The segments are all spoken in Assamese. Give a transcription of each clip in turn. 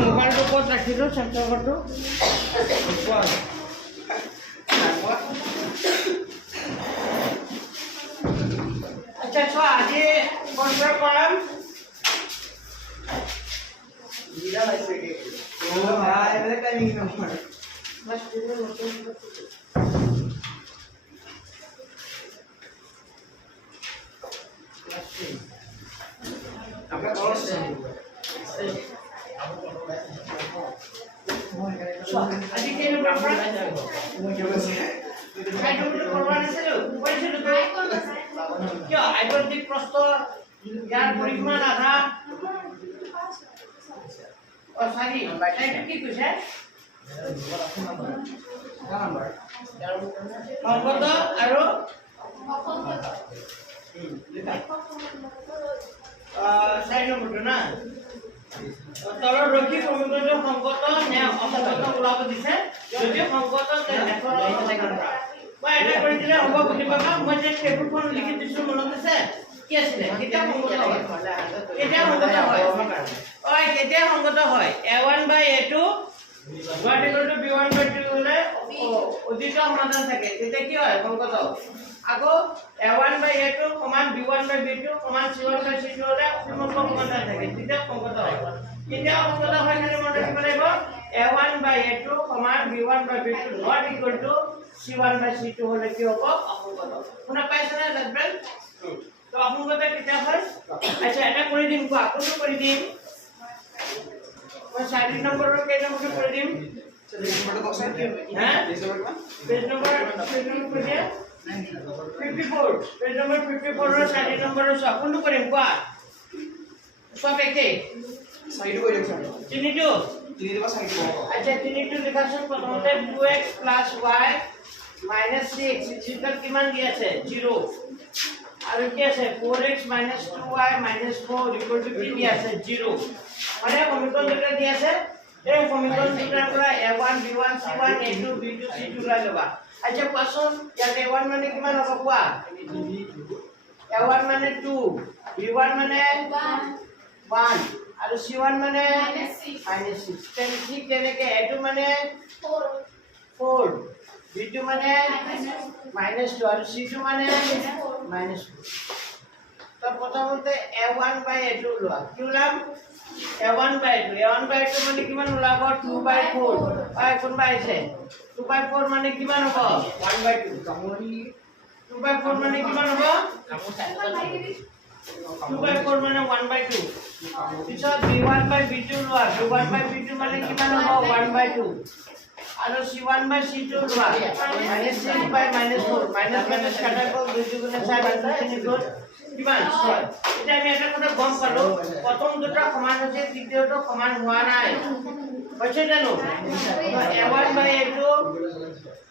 মোবাইলটো ক'ত ৰাখিলোঁ চেঞ্চাৰটো আচ্ছা চোৱা আজি কনফাৰ্ম কৰাম আজি কেই নম্বৰ কিয় আইডেন্টিক প্ৰশ্ন ইয়াৰ পৰিমাণ আধা চাৰি কি কৈছে সংগত আৰু চাৰি নম্বৰটো না তলৰ ৰৈখিক সমীকৰণটো সংগত নে অসংগত ওলাব দিছে যদি সংগত মই এটা কৰি দিলে হ'ব বুলি পাবা মই যে টেবুলখন লিখি দিছো মনত আছে কি আছিল কেতিয়া সংগত হয় কেতিয়া সংগত হয় ওই কেতিয়া সংগত হয় a1 by a2 not equal to b1 by 2 হলে অধিক সমাধান থাকে তেতিয়া কি হয় সংগত আগো a1 by a2 সমান b1 by b2 সমান c1 by c2 হলে অসীমত সমাধান থাকে তেতিয়া সংগত হয় কেতিয়া সংগত হয় খালি মনত ৰাখিব লাগিব a1 by a2 সমান b1 by b2 not equal to c1 by c2 হলে কি হ'ব অসংগত শুনা পাইছে না লেভেল তো অসংগত কেতিয়া হয় আচ্ছা এটা কৰি দিম কোৱা কোনটো কৰি দিম মই 4 নম্বৰৰ কেই নম্বৰটো কৰি দিম 4 নম্বৰটো কওকচোন হ্যাঁ পেজ নম্বৰ কৰি দিয়া 54 পেজ নম্বৰ 54 ৰ 4 নম্বৰৰ কোনটো কৰিম কোৱা সব একে সাইড কৰি দিম স্যাৰ তিনিটো সাইড আচ্ছা তিনিটো লিখাচোন প্ৰথমতে 2x y - 6 ইকুয়াল কিমান দি আছে 0 আৰু কি আছে 4x - 2y - 4 ইকুয়াল টু কি দি আছে 0 মানে সমীকৰণ দুটা দি আছে এই সমীকৰণ দুটাৰ পৰা a1 b1 c1 a2 b2 c2 লৈ লবা আচ্ছা কোৱাচোন ইয়াত a1 মানে কিমান হ'ব কোৱা a1 মানে 2 b1 মানে 1 আৰু c1 মানে -6 তেন ঠিক তেনেকে a2 মানে 4 b2 মানে -2 আৰু c2 মানে -4 তো প্ৰথমতে a1 by a2 লোৱা কি ওলাম a1 by 2 মানে কিমান ওলাব 2 by 4 আই কোনবা আছে 2 by 4 মানে কিমান হ'ব 1 by 2 কামৰি 2 by 4 মানে কিমান হ'ব 2 by 4 মানে 1 by 2 পিছত b1 by b2 লোৱা b1 by b2 মানে কিমান হ'ব 1 by 2 আৰু c1 by c2 লোৱা -6 by -4 মাইনাস কাটা গ'ল 2 গুণে 4 3 গুণ কিমান 6 এটা আমি এটা কথা গম পালো প্ৰথম দুটা সমান হৈছে তৃতীয়টো সমান হোৱা নাই হৈছে জানো a1 by a2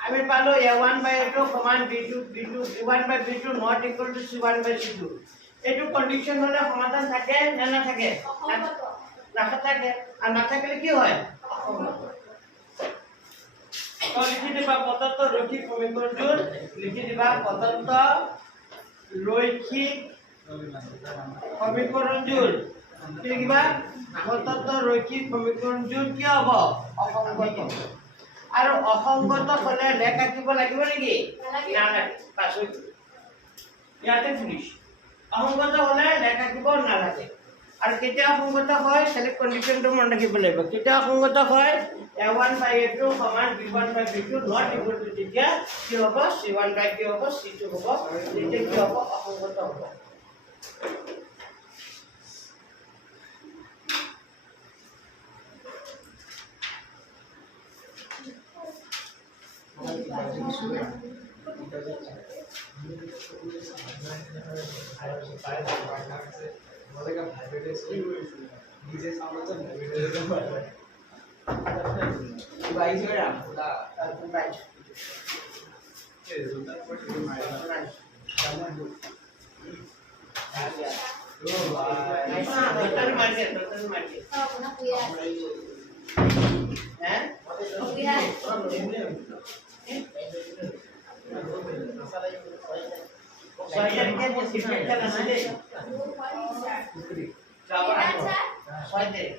আমি পালো a1 by a2 সমান b2 b1 by b2 not equal to c1 by c2 এটো কন্ডিশন হলে সমাধান থাকে না না থাকে না থাকে আর না থাকলে কি হয় তো লিখি দিবা পদার্থ রৈখিক সমীকরণ লিখি দিবা পদার্থ রৈখিক সমীকরণ জোড় কি লিখিবা পদার্থ রৈখিক সমীকরণ জোড় কি হ'ব অসংগত আৰু অসংগত হলে লেখা কিব লাগিব নেকি না লাগে পাছ হৈ ইয়াতে ফিনিশ অসংগত হলে লেখা কিব না লাগে আৰু কেতিয়া অসংগত হয় সেলেক্ট কন্ডিশনটো মন ৰাখিব লাগিব কেতিয়া অসংগত হয় a1 by a2 সমান b1 by b2 not equal to তেতিয়া কি হ'ব c1 by কি হ'ব c2 হ'ব তেতিয়া কি হ'ব অসংগত হ'ব 6 তাৰিখ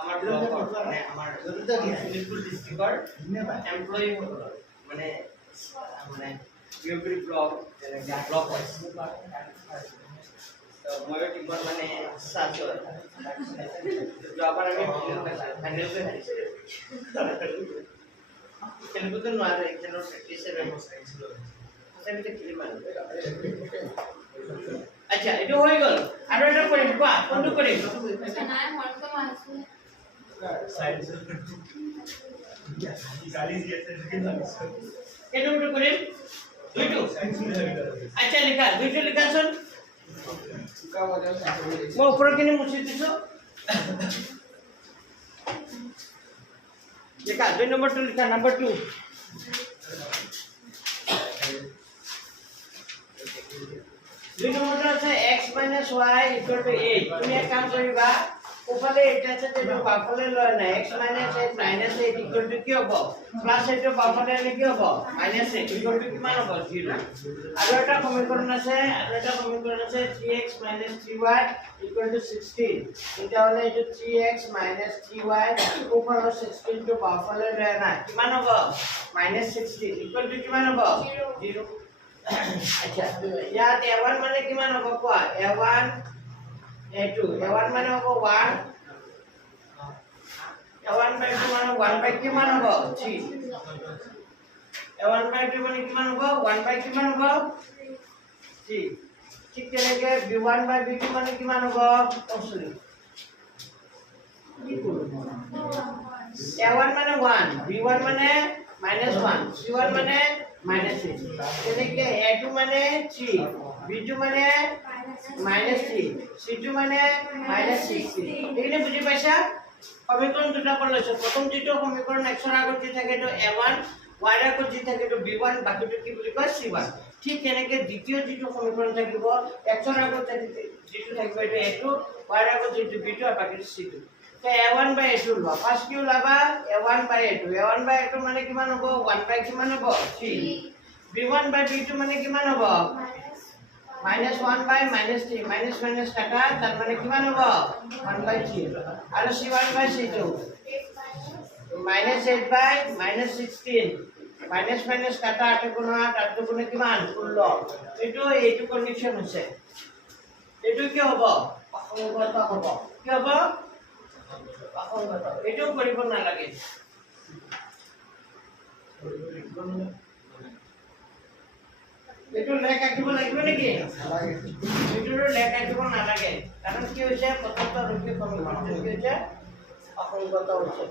আমাৰ ব্লকৰ মানে আমাৰ শোণিতপুৰ ডিষ্ট্ৰিক্টৰ এমপ্লয়ী মানে মানে বিয়পৰি ব্লক ব্লক ময়ো টিমত মানে চাইছোঁ যোৱাবাৰ আমি ফাইনেল কৰি হাৰিছিলোঁ খেলিবতো নোৱাৰে খেলৰ প্ৰেক্টিছে ব্যৱস্থা খেলিম আৰু আচ্ছা এইটো হৈ গ'ল আৰু এটা কৰিম কোৱা কোনটো কৰিম কেইটো কৰিম দুইটো আচ্ছা লিখা দুইটো লিখাচোন মই ওপৰখিনি মুচি দিছোঁ লিখা 2 নম্বৰটো লিখা নম্বৰ 2 2 নম্বৰটো আছে x - y = 8 তুমি এক কাম কৰিবা ওপৰলে এটা আছে যেটো বাফলে লয় না x - 8 - 8 কি হ'ব প্লাস এইটো বাফলে আনি কি হ'ব -8 কিমান হ'ব 0 আৰু এটা সমীকৰণ আছে 3x - 3y = 16 এটা হলে এইটো 3x - 3y ওপৰৰ 16 টো বাফলে লয় না কিমান হ'ব -16 কিমান হ'ব 0 আচ্ছা ইয়াত a1 মানে কিমান হ'ব কোৱা a1 a2 a1 মানে হ'ব 1 a1 by 2 মানে 1 by কিমান হ'ব 3 a1 by 2 মানে কিমান হ'ব 1 by কিমান হ'ব 3 ঠিক তেনেকৈ b1 by b2 মানে কিমান হ'ব সৰি কি কৰোঁ a1 মানে 1 b1 মানে -1 c1 মানে -6 তেনেকৈ a2 মানে 3 b2 মানে -3 c2 মানে -16 এইখিনি বুজি পাইছা সমীকৰণ দুটা কৰি লৈছো প্ৰথম যেটো সমীকৰণ x ৰ আগত যি থাকে তো a1 y ৰ আগত যি থাকে তো b1 বাকিটো কি বুলি কয় c1 ঠিক তেনেকৈ দ্বিতীয় যেটো সমীকৰণ থাকিব x ৰ আগত যেটো থাকিব এটো a2 y ৰ আগত যেটো b2 আৰু বাকিটো c2 তো a1 by a2 লোৱা ফাৰ্স্ট কি ওলাবা a1 by a2 মানে কিমান হ'ব 1 by কিমান হ'ব 3 b1 by b2 মানে কিমান হ'ব -1 by -3 minus কাটা তার মানে কিমান হ'ব 1 by 3 আৰু c1 by c2 -8 by -16 minus কাটা 8 গুণ 8 8 গুণ কিমান 16 এইটো কন্ডিশন হৈছে এইটো কি হ'ব অসংগত হ'ব কি হ'ব অসংগত এইটো কৰিব নালাগে এইটো লেখ আঁকিব লাগিব নেকি এইটোৰ লেখ আঁকিব নালাগে কাৰণ কি হৈছে প্ৰথমটো ৰৈখিক সমীকৰণ কি হৈছে অসংগত হৈছে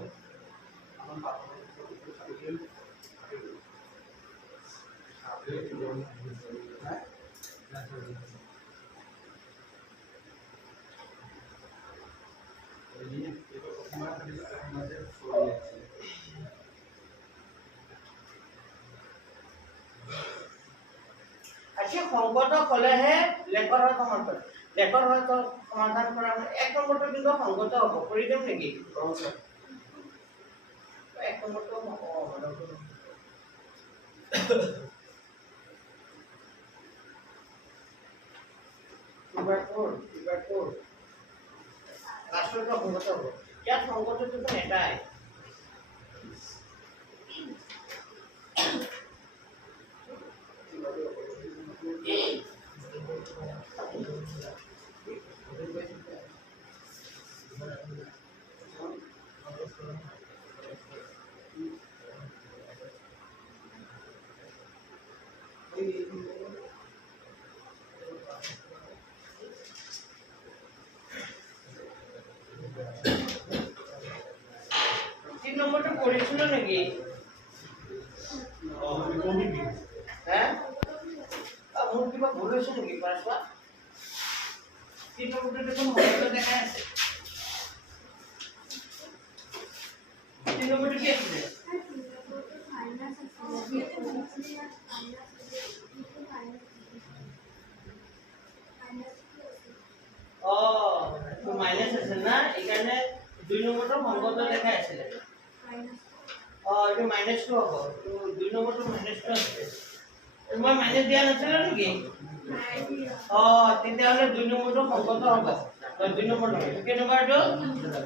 সংগত হলেহে লেখৰ সমাধান কৰা এক নম্বৰটো কিন্তু সংগত হ'ব কৰি দিম নেকি এক নম্বৰটো লাষ্টৰটো সংগত হ'ব ইয়াত সংগতটো কিন্তু এটাই তিন নম্বৰটো কৰিছিলো নেকি মোৰ কিবা ভুল হৈছে নেকি পাঁচবা তিন নম্বৰটো দেখোন সংগত দেখাই আছে তিন নম্বৰটো কি আছিলে মাইনাস আছে না এখানে দুই নম্বৰটো সংগত দেখাই আছিলে এইটো মাইনাসটো হ'ব তো দুই নম্বৰটো মাইনাসটো আছে মই মাইনাস দিয়া নাছিল নেকি তেতিয়াহ'লে দুই নম্বৰটো সংগত হ'ব 2 নম্বৰটো কি নম্বৰটো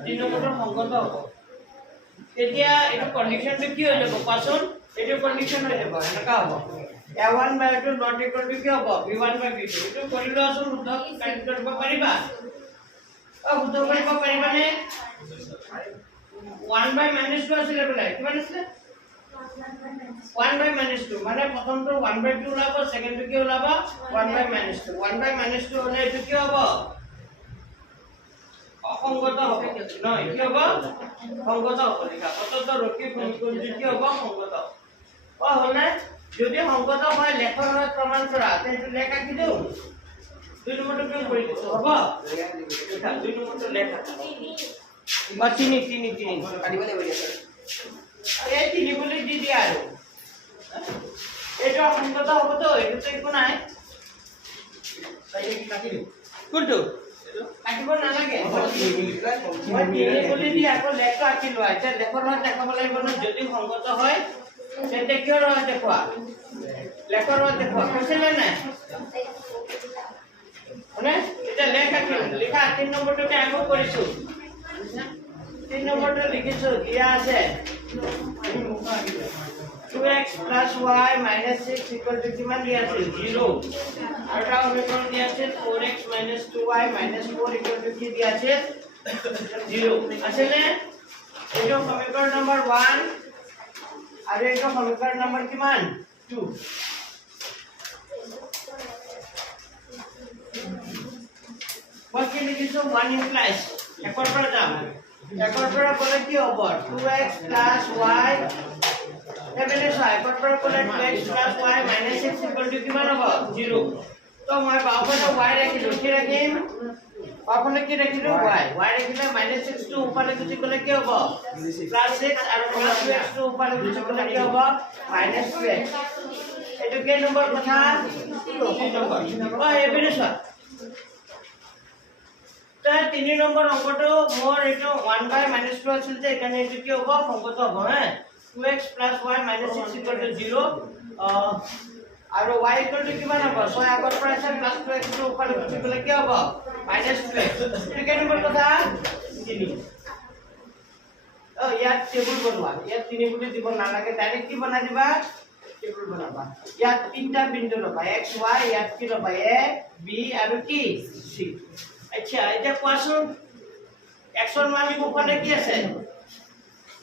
3 নম্বৰটো সংগত হ'ব এতিয়া এইটো কন্ডিশনটো কি হৈ যাব কোৱাচোন এইটো কন্ডিশন হৈ যাব এনেকা হ'ব a1 by a2 not equal to কি হ'ব b1 by b2 এইটো কৰিলো আছো শুদ্ধ কাট কৰিব পাৰিবা শুদ্ধ কৰিব পাৰিবানে 1 by -2 আছিল বোলে কিমান আছিল 1 by -2 মানে প্ৰথমটো 1 by 2 ওলাব সেকেন্ডটো কি ওলাব 1 by -2 1 by -2 হলে এইটো কি হ'ব অসংগত হ'ব নহয় কি হ'ব সংগত হ'ব লিখা কতত ৰকি কোনটো কি হ'ব সংগত হলে যদি সংগত হয় লেখনৰ প্ৰমাণ কৰা তেটো লেখা কি দিও 2 নম্বৰটো কি কৰি দিছো হ'ব লিখা 2 নম্বৰটো লেখা বা তিনি কাটিব লাগিব এই তিনি বুলি দি দিয়া আৰু এটা সংগত হ'ব তো এটো একো নাই তাই কি কাটি দিও কোনটো কাটিব নালাগে মই তিনি বুলি দি আকৌ লেখা আকি লোৱা এটা লেখনত দেখাব লাগিব ন যদি সংগত হয় তেন্তে কি হয় দেখুৱা লেখৰ দেখুৱা কৈছিলে নাই মানে এটা লেখা কি লিখা 3 নম্বৰটো আকৌ কৰিছো 3 নম্বৰটো লিখিছো দিয়া আছে 2x plus y minus 6 equal to কিমান দিয়া আছে 0 আৰু এটা সমীকৰণ দিয়া আছে 4x minus 2y minus 4 equal to কি দিয়া আছে 0 আছেনে এইটো সমীকৰণ নম্বৰ 1 আৰু এইটো সমীকৰণ নম্বৰ কিমান 2 what can you do 1 implies একৰ পৰা যাম একৰ পৰা গলে কি হ'ব 2x plus y এবেলে চাই একৰ পৰা গলে 2x plus y minus 6 equal to কিমান হ'ব 0 তো মই বাওফালে y ৰাখিলো কি ৰাখিম বাওফালে কি ৰাখিলো y ৰাখিলে -6 টো ওপৰলে গুচি গলে কি হ'ব +6 আৰু +2x টো ওপৰলে গুচি গলে কি হ'ব -2x এটো কি নম্বৰ কথা 3 নম্বৰ এবেলে চাই 3 নম্বৰ অংকটো মোৰ এটো 1 by -2 আছিল যে এখানে এটো কি হ'ব সংগত হ'ব হে 2x + y - 6 = 0 আৰু y = কিমান হ'ব 6 আগৰ পৰা আছে +2x টো ওপৰলৈ গুচি গলে কি হ'ব -2x এটো কি নম্বৰ কথা 3 ইয়াত টেবুল বনোৱা ইয়াত 3 বুলি দিব নালাগে ডাইৰেক্ট কি বনাই দিবা টেবুল বনাবা ইয়াত তিনটা বিন্দু লবা x y ইয়াত কি লবা a b আৰু কি c আচ্ছা এটা কোৱাচোন x ৰ মান কোফালে কি আছে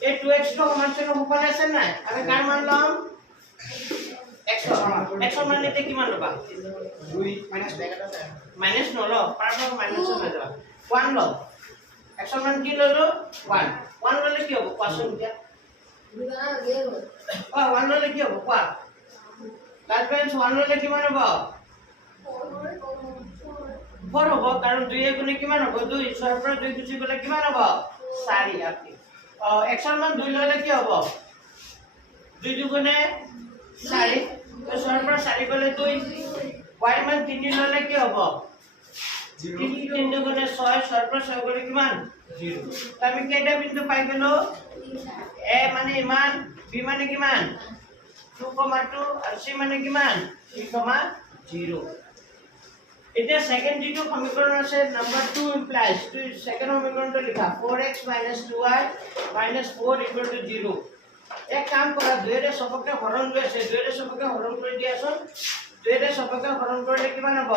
এই 2x টো সমান্তৰাল কোফালে আছে নাই আমি কাৰ মান লম x ৰ মান এতে কিমান লবা 2 মাইনাস ন ল পাৰৰ মাইনাস ন লবা 1 ল x ৰ মান কি ললো 1 ললে কি হ'ব কোৱাচোন এতিয়া 1 ললে কি হ'ব কোৱা লাস্ট বেঞ্চ 1 ললে কিমান হ'ব 4 হ'ব কাৰণ 2 এ গুণে কিমান হ'ব 2 6 ৰ পৰা 2 গুচি গলে কিমান হ'ব 4 আপনি x ৰ মান 2 ললে কি হ'ব 2 দুগুণে 4 তো 6 ৰ পৰা 4 গলে 2 y মান 3 ললে কি হ'ব 0 3 দুগুণে 6 6 ৰ পৰা 6 গলে কিমান 0 আমি কেইটা বিন্দু পাই গলো a মানে ইমান b মানে কিমান 2,2 আৰু c মানে কিমান 3,0 এতিয়া সেকেন্ড যেটো সমীকৰণ আছে নাম্বাৰ 2 ইমপ্লাইজ টু সেকেন্ড সমীকৰণটো লিখা 4x - 2y - 4 = 0 এক কাম কৰা দুইৰে সবকে হৰণ লৈ আছে দুইৰে সবকে হৰণ কৰি দিয়াছোন দুইৰে সবকে হৰণ কৰিলে কিমান হ'ব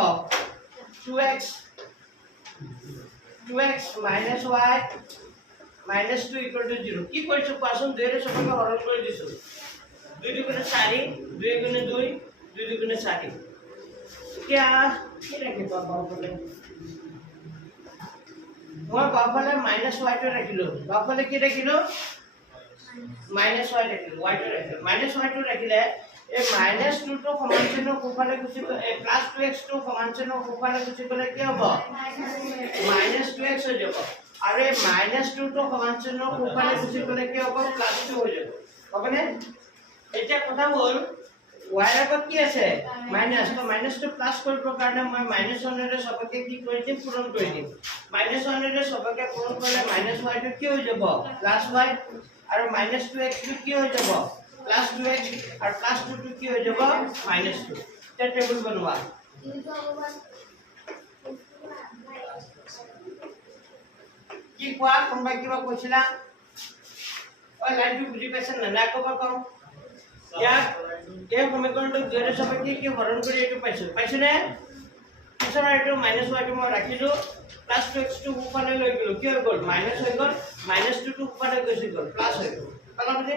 2x - y - 2 = 0 কি কৰিছো কোৱাচোন দুইৰে সবকে হৰণ কৰি দিছো 2 দুগুণে 4 2 গুণে 2 2 দুগুণে 4 क्या কি ৰাখিব বাওফালে মই বাওফালে -y টো ৰাখিলো বাওফালে কি ৰাখিলো -y ৰাখিলো y টো ৰাখিলো -y টো ৰাখিলে এই -2 টো সমানচিহ্ন কোফালে গুচি +2x টো সমানচিহ্ন কোফালে গুচি গলে কি হ'ব -2x হৈ যাব আৰু এই -2 টো সমানচিহ্ন কোফালে গুচি গলে কি হ'ব +2 হৈ যাব হ'বনে এতিয়া কথা হ'ল y আগত কি আছে মাইনাস তো মাইনাস টো প্লাস কৰিবৰ কাৰণে মই -1 ৰে সবকে কি কৰি দিম পূৰণ কৰি দিম -1 ৰে সবকে পূৰণ কৰিলে -y টো কি হৈ যাব +y আৰু -2x টো কি হৈ যাব +2x আৰু +2 টো কি হৈ যাব -2 এটা টেবুল বনোৱা কোৱা কোনবা কিবা কৈছিলা ওই লাইনটো বুজি পাইছা না না কবা কম ইয়াক এই সমীকৰণটো জেৰে সপক্ষে কি হৰণ কৰি এটো পাইছো নে পিছৰ এটো মাইনাস y টো মই ৰাখিলো প্লাস 2x2 উপানে লৈ গলো কি হৈ গল মাইনাস হৈ গল -2 টো উপানে গৈছে গল প্লাস হৈ গল পালাবনে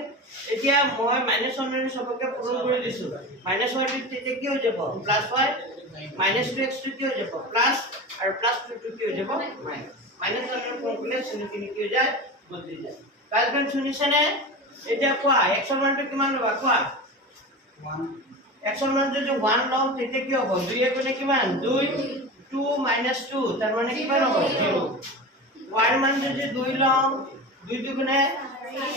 এতিয়া মই -1 সপক্ষে পূৰণ কৰি দিছো -y টো তেতিয়া কি হৈ যাব +y -2x2 কি হৈ যাব প্লাস আৰু +2 টো কি হৈ যাব মাইনাস -1 ৰ ফৰ্মুলা চিনি কি হৈ যায় বদলি যায় কালবেন শুনিছানে এতিয়া কোৱা x ৰ মানটো কিমান লবা কোৱা 1 x ৰ মান যদি 1 লও তেতিয়া কি হ'ব 2 এ কোনে কিমান 2 2 2 তাৰ মানে কিমান হ'ব 0 y ৰ মান যদি 2 লও 2 2 কোনে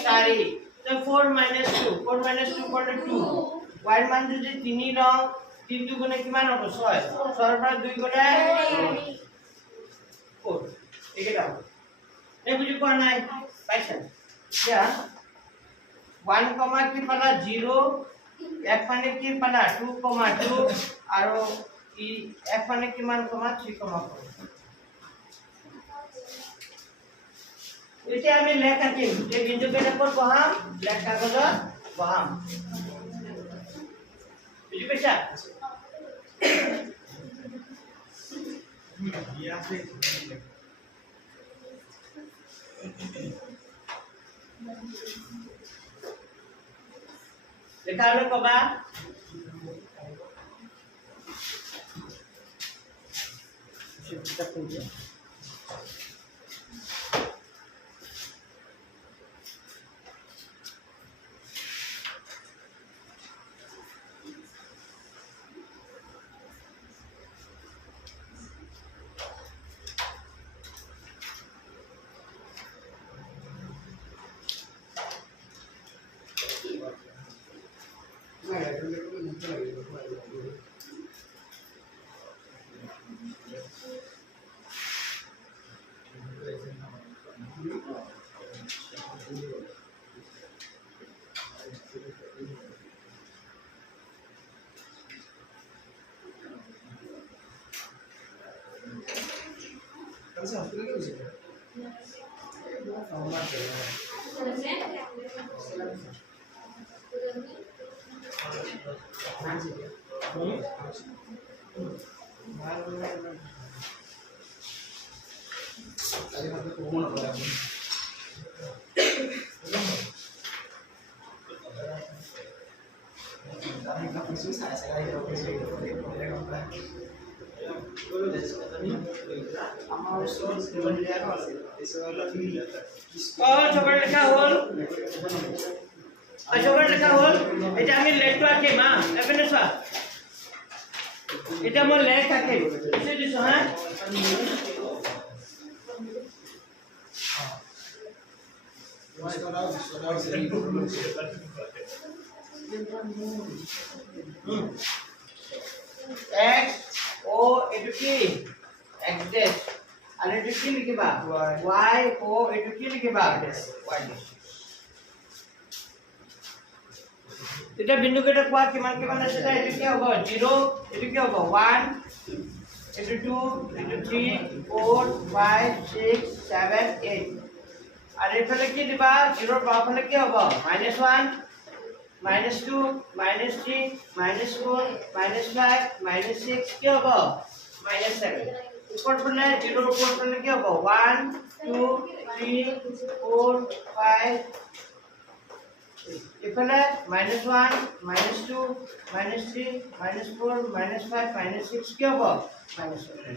4 তো 4 2 4 2 করলে 2 y ৰ মান যদি 3 লও 3 2 কোনে কিমান হ'ব 6 6 ৰ পৰা 2 কোনে 4 এইটা এই বুজি কোৱা নাই পাইছা क्या 1 की पाला 0 f माने की पाला 2 2 আৰু ই f माने কিমান 3 4 এতিয়া আমি লেখা দিম যে বিন্দু কেনে ক'ত বহাম লেখ কাগজত বহাম বুজি পাইছা লেখা হলো কবা সেটা কোনটা সবার লেখা হল সবার লেখা হল এটা আমি লেখটো আঁকিম হা এখানে চোৱা এটা মই লেখ আঁকিম বুজি দিছো হা x o এটো কি x dash আর এটো কি লিখিবা y o এটো কি লিখিবা y dash এটা বিন্দু কেটা কোৱা কিমান আছে এটা কি হ'ব 0 এটো কি হ'ব 1 এটো 2 এটো 3 4 5 6 7 8 আর এফালে কি দিবা 0 ৰ বাওফালে কি হ'ব -1 -2 -3 -4 -5 -6 কি হ'ব -7 উপর ফালে 0 উপর ফালে কি হ'ব 1 2 3 4 5 এফালে -1 -2 -3 -4 -5 -6 কি হ'ব -7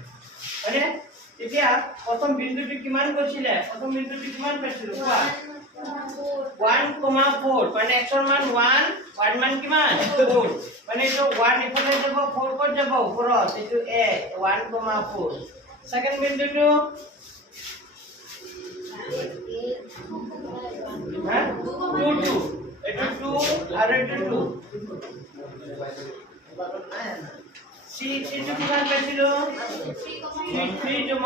আরে এতিয়া প্রথম বিন্দুটি কিমান কৈছিলে প্রথম বিন্দুটি কিমান পাইছিল কোৱা 1,4 মানে x ৰ মান 1 মান কিমান 4 মানে এটো 1 ইফালে যাব 4 ক'ত যাব ওপৰত এটো a 1,4 সেকেন্ড বিন্দুটো হ্যাঁ 2 এটো 2 আর এটো 2 C টো কিমান পাইছিল 30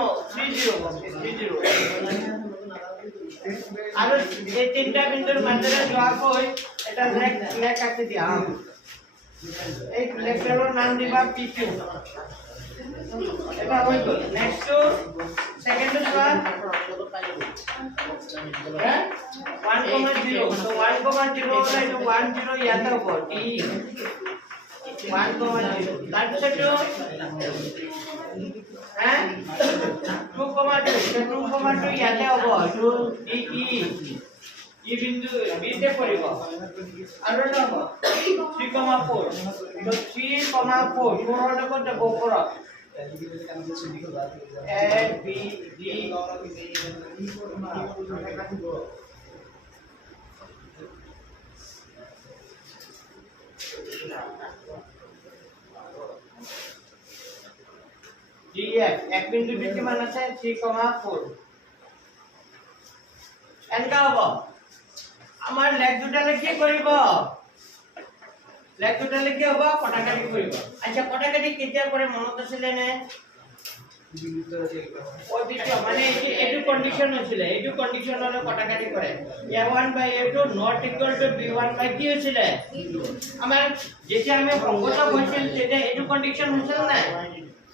আৰু এই তিনটা বিন্দুৰ মাজেৰে যোৱাকৈ এটা লেখ আঁকি দিয়া এই লেখৰ নাম দিবা PQ এটা হৈ গ'ল নেক্সট সেকেন্ড চোৱা 1,0 so 1,0 itu 10 ইয়াতে হ'ব t 1,0 তাৰপিছত 2,2 ইয়াতে হ'ব এইটো ই বিন্দু বিতে পৰিব আৰু এটা হ'ব 3,4 so 3,4 4 লগত যাব ওপৰত A B D DF এক বিন্দু বি কিমান আছে 3,4 এনেকা হ'ব আমাৰ লেগ দুটালে কি কৰিব লেগ দুটালে কি হ'ব কটাকাটি কৰিব আচ্ছা কটাকাটি কেতিয়া কৰে মনত আছিলে নে ওই দ্বিতীয় মানে এটো কন্ডিশন আছিল এটো কন্ডিশনলে কটাকাটি কৰে a1 by a2 not equal to b1 by কি হৈছিল আমাৰ যেতিয়া আমি সংগত হৈছিল তেতিয়া এটো কন্ডিশন হৈছিল না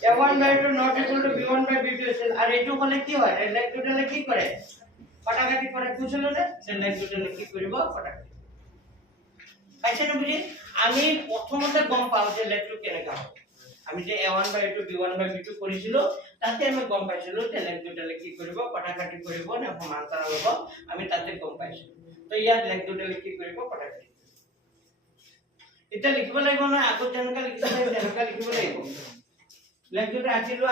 a1 by a2 not equal to b1 by b2 হৈছিল আৰু এটো হলে কি হয় লেগ দুটালে কি কৰে কটাকাটি কৰে বুঝছিল নে সে লেগ দুটালে কি কৰিব কটাকাটি পাইছে নে বুজি আমি প্ৰথমতে গম পাও যে লেগটো কেনেকা হয় আমি যে a1 by a2 b1 by b2 কৰিছিল তাতে আমি গম পাইছিলো যে লেগ দুটালে কি কৰিব কটাকাটি কৰিব না সমান্তৰাল হ'ব আমি তাতে গম পাইছিলো তো ইয়াত লেগ দুটালে কি কৰিব কটাকাটি এটা লিখিব লাগিব না আগত যেনেকা লিখিছে তেনেকা লিখিব লাগিব লেগ দুটা আছিলো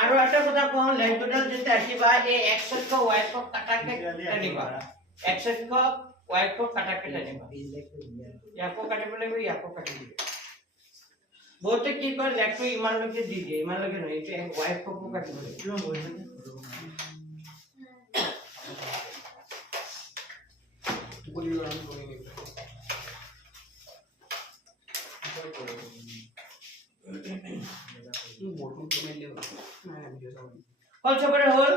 আৰু এটা কথা কওঁ লেগ দুটাল যেতে আহিবা এই x অক্ষ y অক্ষ কাটাকে টানিবা x অক্ষ y অক্ষ কাটাকে টানিবা ইয়াকো কাটিব লাগিব ইয়াকো কাটিব বহুতে কি কয় লেগটো ইমান লকে দি দিয়ে ইমান লকে নহয় এটা y অক্ষকো কাটিব লাগিব কল সবরে হল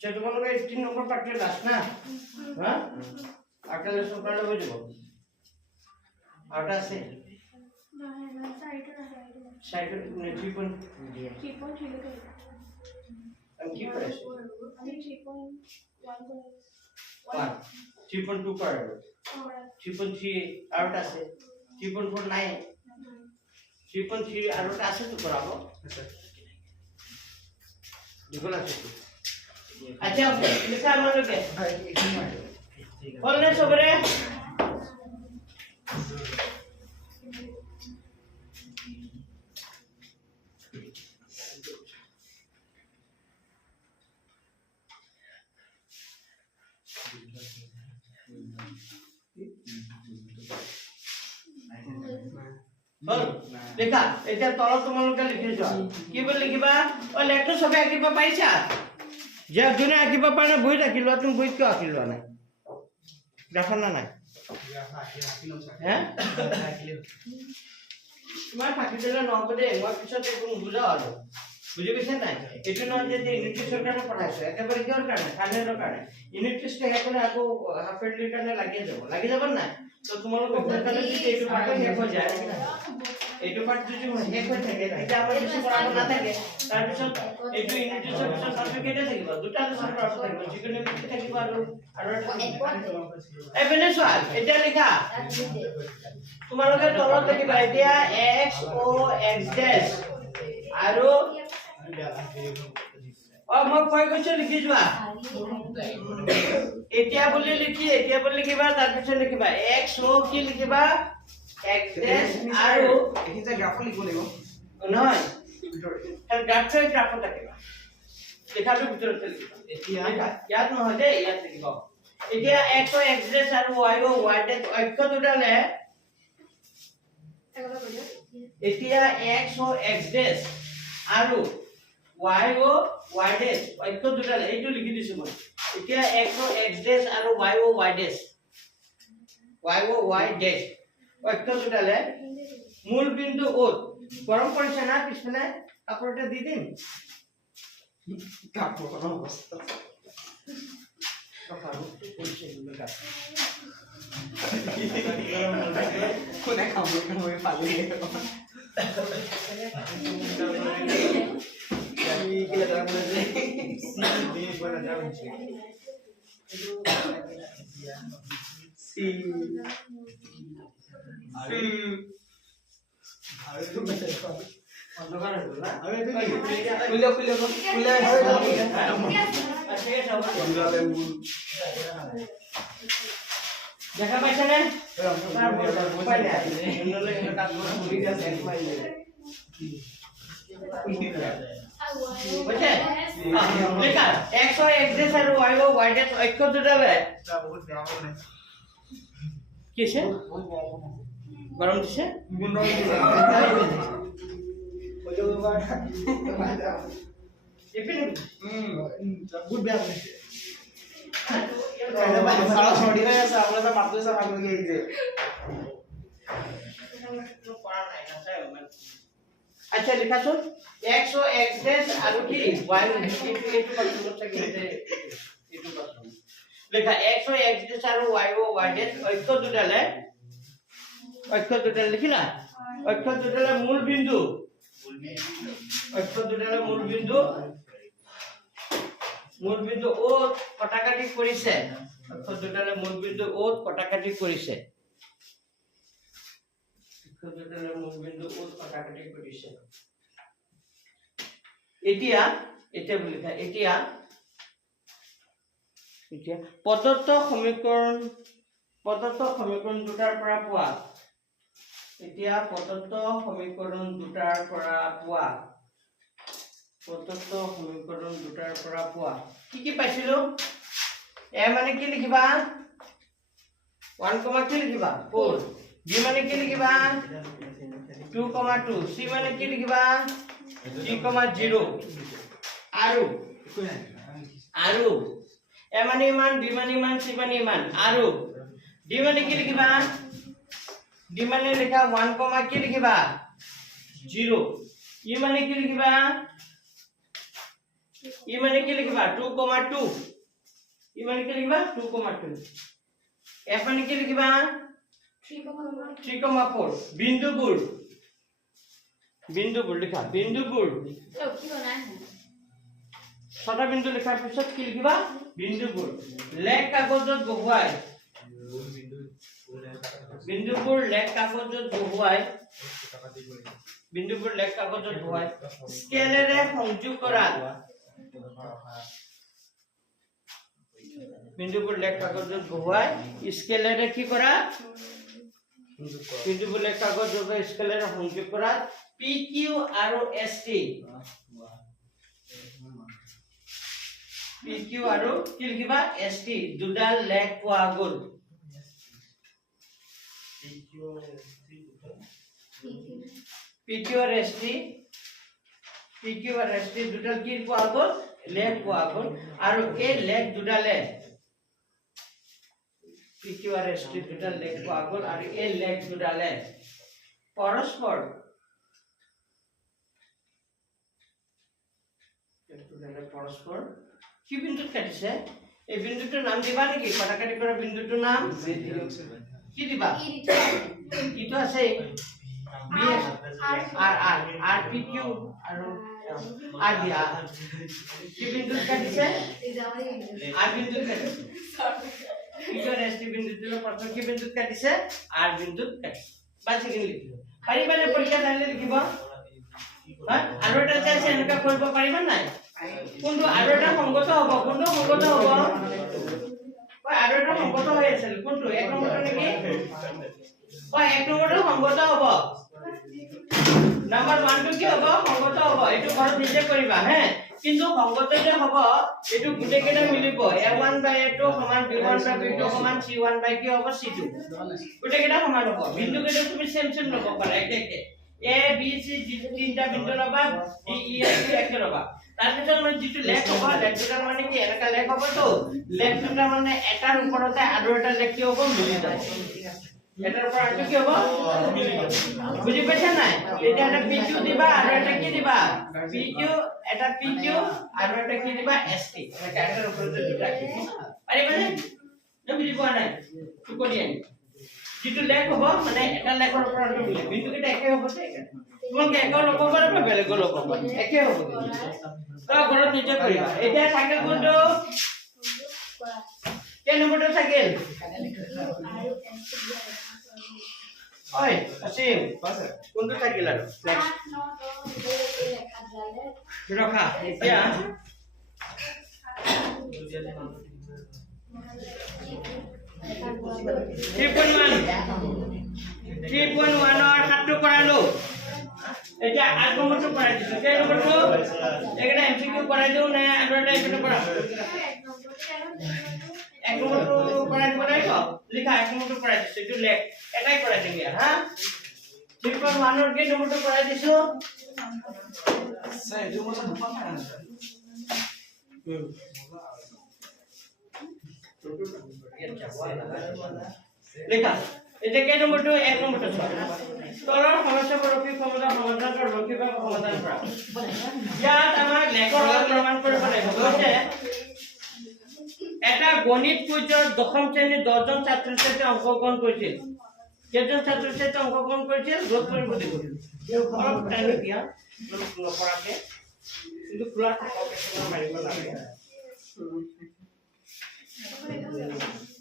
যে তোমালোকে 3 নম্বর পাঠে লাস্ট না হ্যাঁ আটা লেসন করলে হয়ে যাব আটা আছে না সাইড নে 3.3 আমি কি করে আমি 3.2 पर 3.3 আউট আছে 3.4 নাই 3.3 আর ওটা আছে তো করাবো দেখো না আচ্ছা লিখা আমার লোকে বলনে সবরে বল লেখা এটা তল তোমালোকে লিখিছ কি বল লিখিবা ও লেখটো সবে আঁকিবা পাইছা যে জনে আঁকিবা পারে বই রাখিলো তুমি বই কিয় আঁকিলো না দেখা না নাই হ্যাঁ তোমার ফাঁকি দিলে নহব দে মই পিছত একদম বুঝা হলো বুঝি গেছে নাই এটো নহয় যে ইউনিট টেস্টৰ কাৰণে পঢ়াইছো একেবাৰে কিহৰ কাৰণে কানেৰ কাৰণে ইউনিট টেষ্ট শেষ হ'লে আকৌ হাফ ইয়াৰলি কাৰণে লাগি যাব না তো তোমালোকে সোনকালে যদি এইটো পাঠ শেষ হৈ যায় এইটো পাঠ যদি শেষ হৈ থাকে তেতিয়া আমাৰ কিছু পঢ়াব নাথাকে তাৰপিছত এইটো ইউনিট টেষ্টৰ পিছত সাৰ্টিফিকেট থাকিব দুটা লেসন পঢ়াব থাকিব যিকোনো মিটি থাকিব আৰু এবেনে সোৱাল এতিয়া লিখা তোমালোকে তলত লিখিবা এতিয়া x o x ডেশ আৰু মই কয় কৈছো লিখি যোৱা এতিয়া বুলি লিখিবা তাৰ পিছত লিখিবা x o কি লিখিবা x ডেশ আৰু এখিটা গ্ৰাফ লিখিব লাগিব নহয় তাৰ গ্ৰাফ থাকিবা দেখাটো ভিতৰত লিখিবা এতিয়া ইয়াত নহয় দে ইয়াত লিখিবা এতিয়া x o x ডেশ আৰু y o y ডেশ ঐক্য দুটালে এতিয়া x o x ডেশ আৰু y o y ডেশ ঐক্য দুটালে এইটো লিখি দিছো মই এতিয়া x o x ডেশ আৰু y o y ডেশ ঐক্য দুটালে মূল বিন্দু ওত গৰম কৰিছে না পিছফালে কাপড়টা দি দিম কাপড়ৰ অৱস্থা কাপড়টো কৰিছে দুটা কোনে কাপড় মই পালি আমি কি লাগা মানে দেখা পাইছে নে লেখা x ও x ডেশ আৰু y ও y ডেশ ঐক্য দুটালে কিছে গরম দিছে বহুত বেয়া হৈছে সারা ছড়ি হয়ে আছে আমরা তো মাত্র সব আগে গিয়ে যে আচ্ছা লিখাছো x ও x ডেশ আৰু কি y এইটো পাছৰ থাকে এইটো পাছৰ লেখা x ও x ডেশ আৰু y ও y ডেশ ঐক্য দুটালে লিখিলা ঐক্য দুটালে মূল বিন্দু ও কটাকাটি কৰিছে ঐক্য দুটালে মূল বিন্দু ও কটাকাটি কৰিছে এতিয়া প্ৰদত্ত সমীকৰণ দুটাৰ পৰা পোৱা কি কি পাইছিলো এ মানে কি লিখিবা 1, কি লিখিবা 4 বি মানে কি লিখিবা 2, 2 সি মানে কি লিখিবা 3, 0 আৰু এ মানে ইমান বি মানে ইমান সি মানে ইমান আৰু ডি মানে কি লিখিবা ডি মানে লিখা 1, কি লিখিবা 0 ই মানে কি লিখিবা 2, 2 ই মানে কি লিখিবা 2, 2 এফ মানে কি লিখিবা 3, 4 বিন্দুবোৰ লিখা ছটা বিন্দু লিখাৰ পিছত কি লিখিবা বিন্দুবোৰ লেখ কাগজত বহুৱাই বিন্দুবোৰ লেখ কাগজত বহুৱাই স্কেলেৰে সংযোগ কৰা বিন্দুবোৰ লেখ কাগজত বহুৱাই স্কেলেৰে কি কৰা বিন্দুবোৰ লেখ কাগজত স্কেলেৰে সংযোগ কৰা পি কিউ আৰু এছ টি PQ আৰু কি লিখিবা ST দুডাল লেখ পোৱা গ'ল PQ আৰু ST দুডাল কি পোৱা গ'ল লেখ পোৱা গ'ল আৰু এই লেখ দুডালে PQ আৰু ST দুডাল লেখ পোৱা গ'ল আৰু এই লেখ দুডালে পৰস্পৰ কি বিন্দুত কাটিছে এই বিন্দুটোৰ নাম দিবা নেকি কটাকাটি কৰা বিন্দুটোৰ নাম কি দিবা ইটো আছে BS R PQ আৰু R দিয়া কি বিন্দুত কাটিছে R বিন্দুত কাটিছে PQ আৰু ST বিন্দুটোৰ প্ৰথম কি বিন্দুত কাটিছে R বিন্দুত কাটিছে বাছি কিনে লিখিব পাৰিবানে পৰীক্ষা চাইলে লিখিব আৰু এটা চাইছে এনেকা কৰিব পাৰিবা নাই কোনটো আৰু এটা সংগত হ'ব কোনটো সংগত হ'ব কয় আৰু এটা সংগত হৈ আছিল কোনটো এক নম্বৰটো নেকি কয় এক নম্বৰটো সংগত হ'ব নাম্বাৰ 1 টো কি হ'ব সংগত হ'ব এটো ঘৰত নিজে কৰিবা হে কিন্তু সংগত যে হ'ব এটো গুটে কেটা মিলিব a1/a2 সমান b1/b2 সমান c1/ কি হ'ব c2 গুটে কেটা সমান হ'ব বিন্দু কেটা তুমি সেম ল'ব পাৰা একে A B C তিনটা বিন্দু লবা D E F এক লবা তাৰপিছত মানে যেটো লেখ হ'ব লেখটা মানে কি এনেকা লেখ হ'ব তো লেখটা মানে এটাৰ ওপৰতে আৰু এটা লেখ কি হ'ব মিলি যাব এটাৰ ওপৰত আৰু কি হ'ব মিলি যাব বুজি পাইছা নাই এটা এটা PQ দিবা আৰু এটা কি দিবা PQ এটা PQ আৰু এটা কি দিবা ST মানে এটাৰ ওপৰতে দুটা কি পাৰিবানে বুজি পোৱা নাই টুকৰি আনি যেটো লেখ হ'ব মানে এটা লেখৰ ওপৰত মিলি বিন্দু কেটা একে হ'ব তে তোমাক একৰ ল'ব পাৰে বা বেলেগৰ ল'ব পাৰে একে হ'ব তই ঘৰত নিজে কৰিবা এতিয়া থাকিল কোনটো কে নম্বৰটো থাকিল ঐ অসীম কোনটো থাকিল আৰু ৰখা এতিয়া 3.1 और 7 কৰালো এতিয়া 8 নম্বৰটো কৰাই দিছো কেই নম্বৰটো একেটা এমসিকিউ কৰাই দিও না আৰু এটা এপিনে কৰা 1 নম্বৰটো কৰাই দিব লাগিব লিখা 1 নম্বৰটো কৰাই দিছো এটো লেখ এটাই কৰাই দিবি হা 3.1 और কেই নম্বৰটো কৰাই দিছো স্যাৰ এটো মত দুপা পাৰা না লিখা এটা কে নম্বৰটো 1 নম্বৰটো তলৰ সমস্যা পৰকি সমাধান কৰা লক্ষিবা সমাধান কৰা ইয়াত আমাৰ লেখৰ প্ৰমাণ কৰিব লাগিব কৈছে এটা গণিত কুইজৰ দশম শ্ৰেণীৰ 10 জন ছাত্ৰ-ছাত্ৰীয়ে অংশগ্ৰহণ কৰিছিল কেইজন ছাত্ৰ-ছাত্ৰীয়ে অংশগ্ৰহণ কৰিছিল ৰোধ কৰিব দিব অলপ টাইম দিয়া নপৰাকে কিন্তু খোলা থাকক একদম মাৰিব লাগে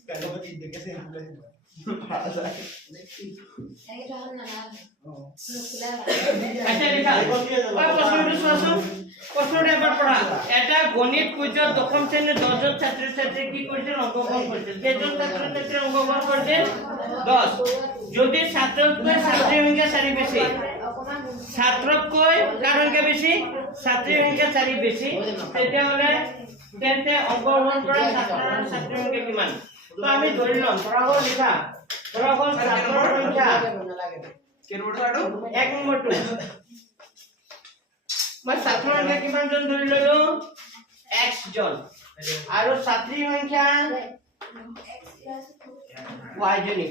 পেলবতি দেখেছে আচ্ছা লিখা প্ৰশ্নটো চোৱাচোন প্ৰশ্নটো এবাৰ পঢ়া এটা গণিত কুইজৰ দশম শ্ৰেণীৰ 10 জন ছাত্ৰ-ছাত্ৰীয়ে কি কৰিছিল অংশগ্ৰহণ কৰিছিল কেইজন ছাত্ৰ-ছাত্ৰীয়ে অংশগ্ৰহণ কৰিছিল 10 যদি ছাত্ৰতকৈ ছাত্ৰীৰ সংখ্যা 4 বেছি ছাত্ৰতকৈ কাৰ সংখ্যা বেছি ছাত্ৰীৰ সংখ্যা 4 বেছি তেতিয়াহলে তেন্তে অংশগ্ৰহণ কৰা ছাত্ৰৰ সংখ্যা কিমান তো আমি ধৰি লম ধৰা হ'ল লিখা ধৰা হ'ল ছাত্ৰৰ সংখ্যা কে নম্বৰটো আৰু 1 নম্বৰটো মই ছাত্ৰৰ সংখ্যা কিমান জন ধৰি ললো x জন আৰু ছাত্ৰীৰ সংখ্যা y জনী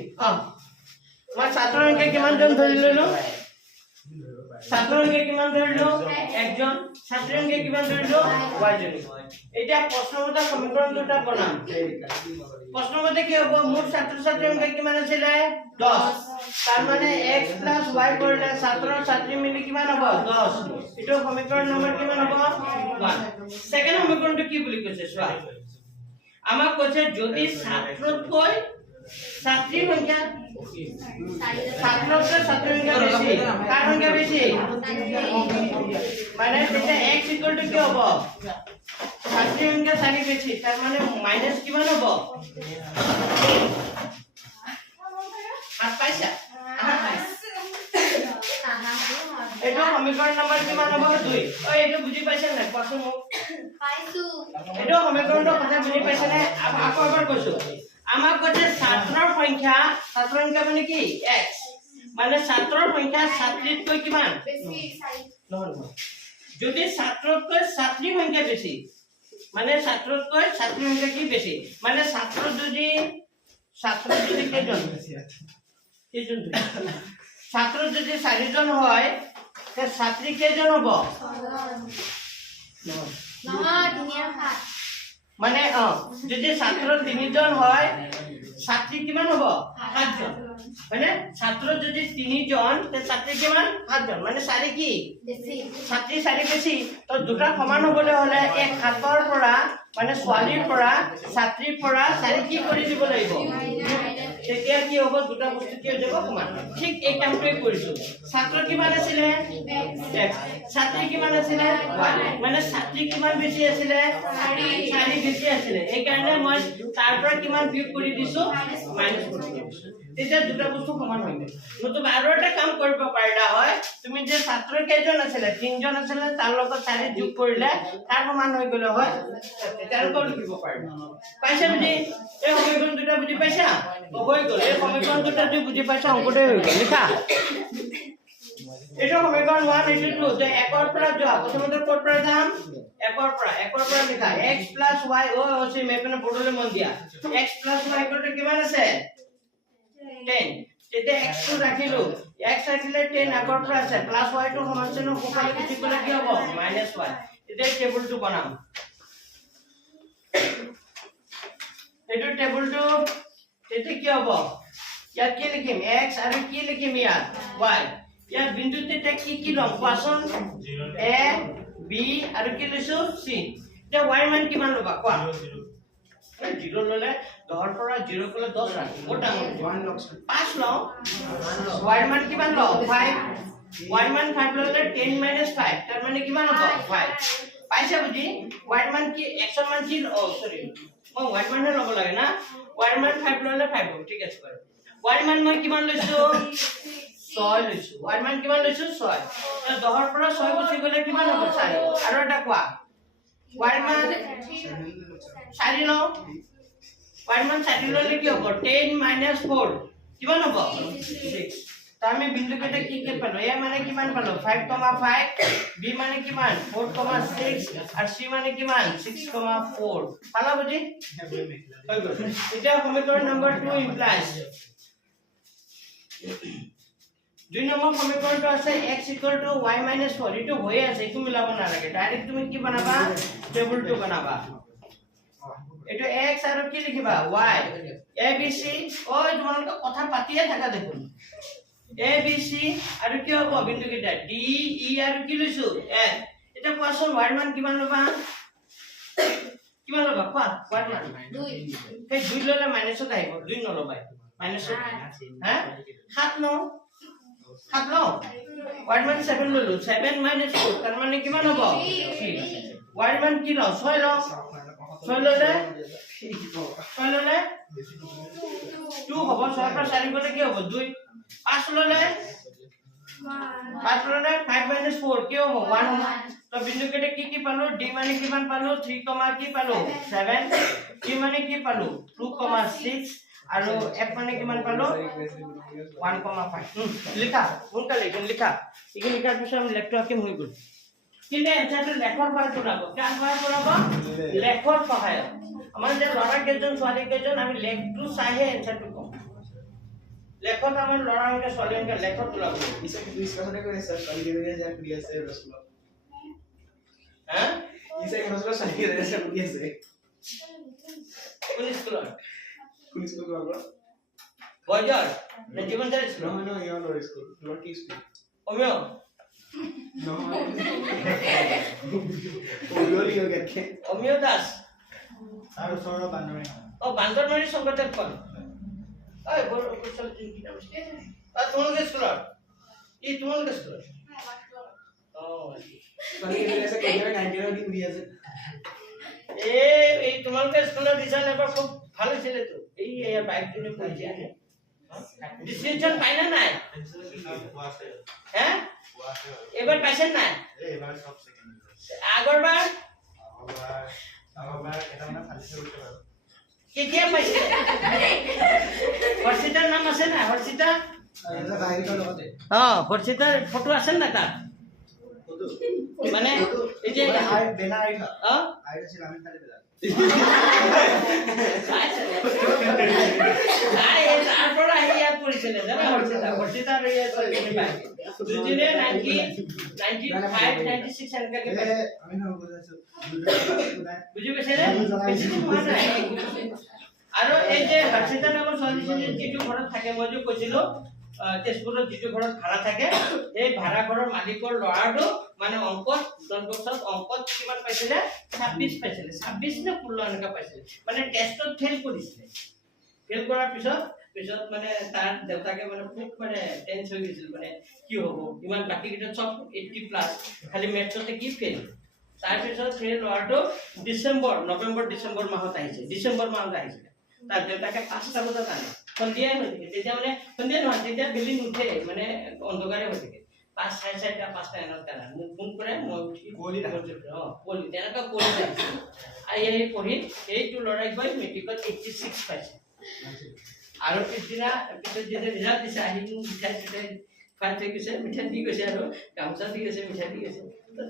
মই ছাত্ৰৰ সংখ্যা কিমান জন ধৰি ললো ছাত্ৰৰ সংখ্যা কিমান ধৰিলো একজন ছাত্ৰীৰ সংখ্যা কিমান ধৰিলো y জনী এতিয়া প্ৰশ্নমতে সমীকৰণ দুটা বনাম প্ৰশ্নমতে কি হ'ব মোৰ ছাত্ৰ-ছাত্ৰীৰ সংখ্যা কিমান আছিল 10 তাৰ মানে x + y কৰিলে ছাত্ৰ ছাত্ৰী মিলি কিমান হ'ব 10 এটো সমীকৰণ নম্বৰ কিমান হ'ব 1 সেকেন্ড সমীকৰণটো কি বুলি কৈছে চোৱা আমাক কৈছে যদি ছাত্ৰতকৈ ছাত্ৰীৰ সংখ্যা ছাত্ৰতকৈ ছাত্ৰীৰ সংখ্যা বেছি কাৰ সংখ্যা বেছি মানে তেতিয়া x = কি হ'ব ছাত্ৰীৰ সংখ্যা 4 বেছি তাৰ মানে মাইনাস কিমান হ'ব হাত পাইছা এটো সমীকৰণ নম্বৰ কিমান হ'ব 2 ঐ এটো বুজি পাইছা নাই কোৱাচোন মোক পাইছো এটো সমীকৰণটো কথা বুজি পাইছা নাই আকৌ এবাৰ কৈছো আমাক কৈছে ছাত্ৰৰ সংখ্যা মানে কি x মানে ছাত্ৰৰ সংখ্যা ছাত্ৰীতকৈ কিমান বেছি নহয় যদি ছাত্ৰতকৈ ছাত্ৰীৰ সংখ্যা বেছি মানে ছাত্ৰতকৈ ছাত্ৰীৰ সংখ্যা কি বেছি মানে ছাত্ৰ যদি কেইজন ছাত্ৰ যদি 4 জন হয় তে ছাত্ৰী কেইজন হ'ব নহয় 3 আৰু 7 মানে যদি ছাত্ৰ 3 জন হয় ছাত্ৰী কিমান হ'ব 7 জন মানে ছাত্ৰ যদি 3 জন তে ছাত্ৰী কিমান 7 জন মানে 4 কি বেছি ছাত্ৰী 4 বেছি তো দুটা সমান হ'বলৈ হলে এক হাতৰ পৰা মানে ছোৱালীৰ পৰা ছাত্ৰীৰ পৰা 4 কি কৰি দিব লাগিব তেতিয়া কি হ'ব দুটা বস্তু কি হৈ যাব সমান ঠিক এই কামটোই কৰিছো ছাত্ৰ কিমান আছিল x ছাত্ৰী কিমান আছিল y মানে ছাত্ৰী কিমান বেছি আছিল 4 বেছি আছিল এই কাৰণে মই তাৰ পৰা কিমান বিয়োগ কৰি দিছো মাইনাস কৰি দিছো তেতিয়া দুটা বস্তু সমান হৈ গ'ল নতুবা আৰু এটা কাম কৰিব পাৰিলা হয় তুমি যে ছাত্ৰ কেইজন আছিল 3 জন আছিল তাৰ লগত 4 যোগ কৰিলে তাৰ সমান হৈ গ'ল হয় তেতিয়া আৰু কৰিব পাৰিবা পাইছা বুজি এই সমীকৰণ দুটা বুজি পাইছা হৈ গ'ল এই সমীকৰণ দুটা যদি বুজি পাইছা অংকতে হৈ গ'ল লিখা এটো সমীকৰণ 1 এটো 2 যে 1 ৰ পৰা যোৱা প্ৰথমতে ক'ৰ পৰা যাম 1 ৰ পৰা লিখা x + y ও আছে মেপনে পঢ়লে মন দিয়া x + y টো কিমান আছে 10 তেতিয়া x টো ৰাখিলো x ৰাখিলে 10 আগৰ পৰা আছে প্লাস y টো সমানচিহ্ন কোফালে কিছু কৰিলে কি হ'ব মাইনাস y তেতিয়া টেবুলটো বনাম এটো টেবুলটো তেতিয়া কি হ'ব ইয়াত কি লিখিম x আৰু কি লিখিম ইয়াত y ইয়াৰ বিন্দুতে কি লম কোৱাচোন এ বি আৰু কি লৈছো সি এতিয়া y মান কিমান লবা কোৱা 0 ললে 10 পৰা 0 কলে 10 ৰাখি কোটা 5 লও y মান কিমান লও 5 y মান 5 ললে 10 - 5 তাৰ মানে কিমান হ'ব 5 পাইছা বুজি y মান কি x মান কি সৰি মই y মান লব লাগে না y মান 5 ললে 5 হ'ব ঠিক আছে বাৰু y মান মই কিমান লৈছো 6 লৈছো y মান কিমান লৈছো 6 10 পৰা 6 গুচি গলে কিমান হ'ব 4 আৰু এটা কোৱা y মান 4 লও y মান 4 ললে কি হ'ব 10 - 4 কিমান হ'ব 6 তা আমি বিন্দু কেইটা কি পালো a মানে কিমান পালো 5,5 b মানে কিমান 4,6 আৰু c মানে কিমান 6,4 পালা বুজি হৈ গ'ল এতিয়া সমীকৰণ নম্বৰ 2 ইমপ্লাইজ 2 নম্বৰ সমীকৰণটো আছে x = y - 4 ইটো হৈ আছে একো মিলাব নালাগে ডাইৰেক্ট তুমি কি বনাবা টেবুলটো বনাবা এটো x আৰু কি লিখিবা y a b c ওই তোমালোকে কথা পাতিয়ে থাকা দেখোন a b c আৰু কি হ'ব বিন্দু কেইটা d e আৰু কি লৈছো f এটা কোৱাচোন y মান কিমান লবা কোৱা y মান 2 সেই 2 ললে মাইনাসত আহিব 2 নলবা মাইনাসত হা 7 ন 7 লও y মান 7 ললো 7 - 4 তাৰ মানে কিমান হ'ব 3 y মান কি লও 6 লও 6 ললে 2 হ'ব 6 পৰা 4 গলে কি হ'ব 2 5 ললে 5 ললে 5 - 4 কি হ'ব 1 তো বিন্দু কেটে কি পালো d মানে কিমান পালো 3, কি পালো 7 e মানে কি পালো 2,6 আৰু f মানে কিমান পালো 1,5 লিখা কোনটা লিখা ইকি লিখাৰ পিছত আমি লেখটো আকিম হৈ গ'ল কিন্তু এনসাৰটো লেখৰ পৰা পঢ়াব কাম পৰা পঢ়াব লেখৰ সহায় আমাৰ যে লৰা কেজন ছোৱালী কেজন আমি লেখটো চাইহে এনসাৰটো কম লেখত আমাৰ লৰা সংখ্যা ছোৱালী সংখ্যা লেখত ওলাব ইসে কুইজ কামতে করে স্যার কালকে যা কুড়ি আছে রসল হ্যাঁ ইসে রসল সাথে আছে কুড়ি আছে কোন স্কুল কুইজ স্কুল করব বজার না জীবন স্যার স্কুল no ইয়ার স্কুল তোমার কি স্কুল ওমিও no ওমিও লিও গেছে অমিয় দাস আর সরো বান্দরে ও বান্দরমারি সংগঠক কোন ওই বড় কুশল জি কি নাম আর তোমাদের স্কুল এই তোমাদের স্কুল ও কালকে এসে কেডিআর 19 দিন দিয়ে আছে এই তোমাদের স্কুলের রেজাল্ট এবার খুব ভালো ছিল তো এই বাইক কিনে পড়ছি আনে ডিসিশন পাই না নাই হ্যাঁ এবার পাইছেন না এবার সব সেকেন্ড আগরবার এটা না খালি করতে পারো কেতিয়া পাইছে হর্ষিতার নাম আছে না হর্ষিতা এটা বাইরে তো লগতে হর্ষিতার ফটো আছে না তার মানে এই যে বেনা আইটা আইটা ছিল আমি খালি বেলা তারপর ইয়াদ পড়েছিল জানা হর্ষিতা ইয়াদ পড়েছিল দুজনে 95 96 এনকাকে আমি না বুঝাইছো বুঝি পেছে রে আৰু এই যে হৰ্ষিতা নামৰ ছোৱালীজনী যিটো ঘৰত থাকে মই যে কৈছিলো তেজপুৰত যিটো ঘৰত ভাড়া থাকে এই ভাড়া ঘৰৰ মালিকৰ ল'ৰাটো মানে অংকত দনবক্সত অংকত কিমান পাইছিলে 26 পাইছিলে 26 নে 16 এনেকা পাইছিলে মানে টেষ্টত ফেল কৰিছিলে ফেল কৰাৰ পিছত মানে তাৰ দেউতাকে মানে খুব মানে টেনছ হৈ গৈছিল মানে কি হ'ব ইমান বাকি কিটা সব 80 প্লাস খালি মেথছতে কি ফেল তাৰ পিছত সেই ল'ৰাটো নৱেম্বৰ ডিচেম্বৰ মাহত আহিছে ডিচেম্বৰ মাহত আহিছে তাৰ দেউতাকে 5টা বজাত আনে সন্ধিয়া হৈ থাকে তেতিয়া মানে সন্ধিয়া নহয় তেতিয়া বেলি নুঠে মানে অন্ধকাৰে হৈ থাকে 5:30 5টা এনত কানা মোক ফোন কৰে মই উঠি গলি থাকোঁ গলি তেনেকা কৰি আই পঢ়ি এইটো ল'ৰাই গৈ মেট্ৰিকত 86 পাইছে আৰু পিছদিনা পিছত যেতিয়া ৰিজাল্ট দিছে আহি মোক মিঠাই খুৱাই থৈ গৈছে মিঠাই দি গৈছে আৰু গামোচা দি গৈছে মিঠাই দি গৈছে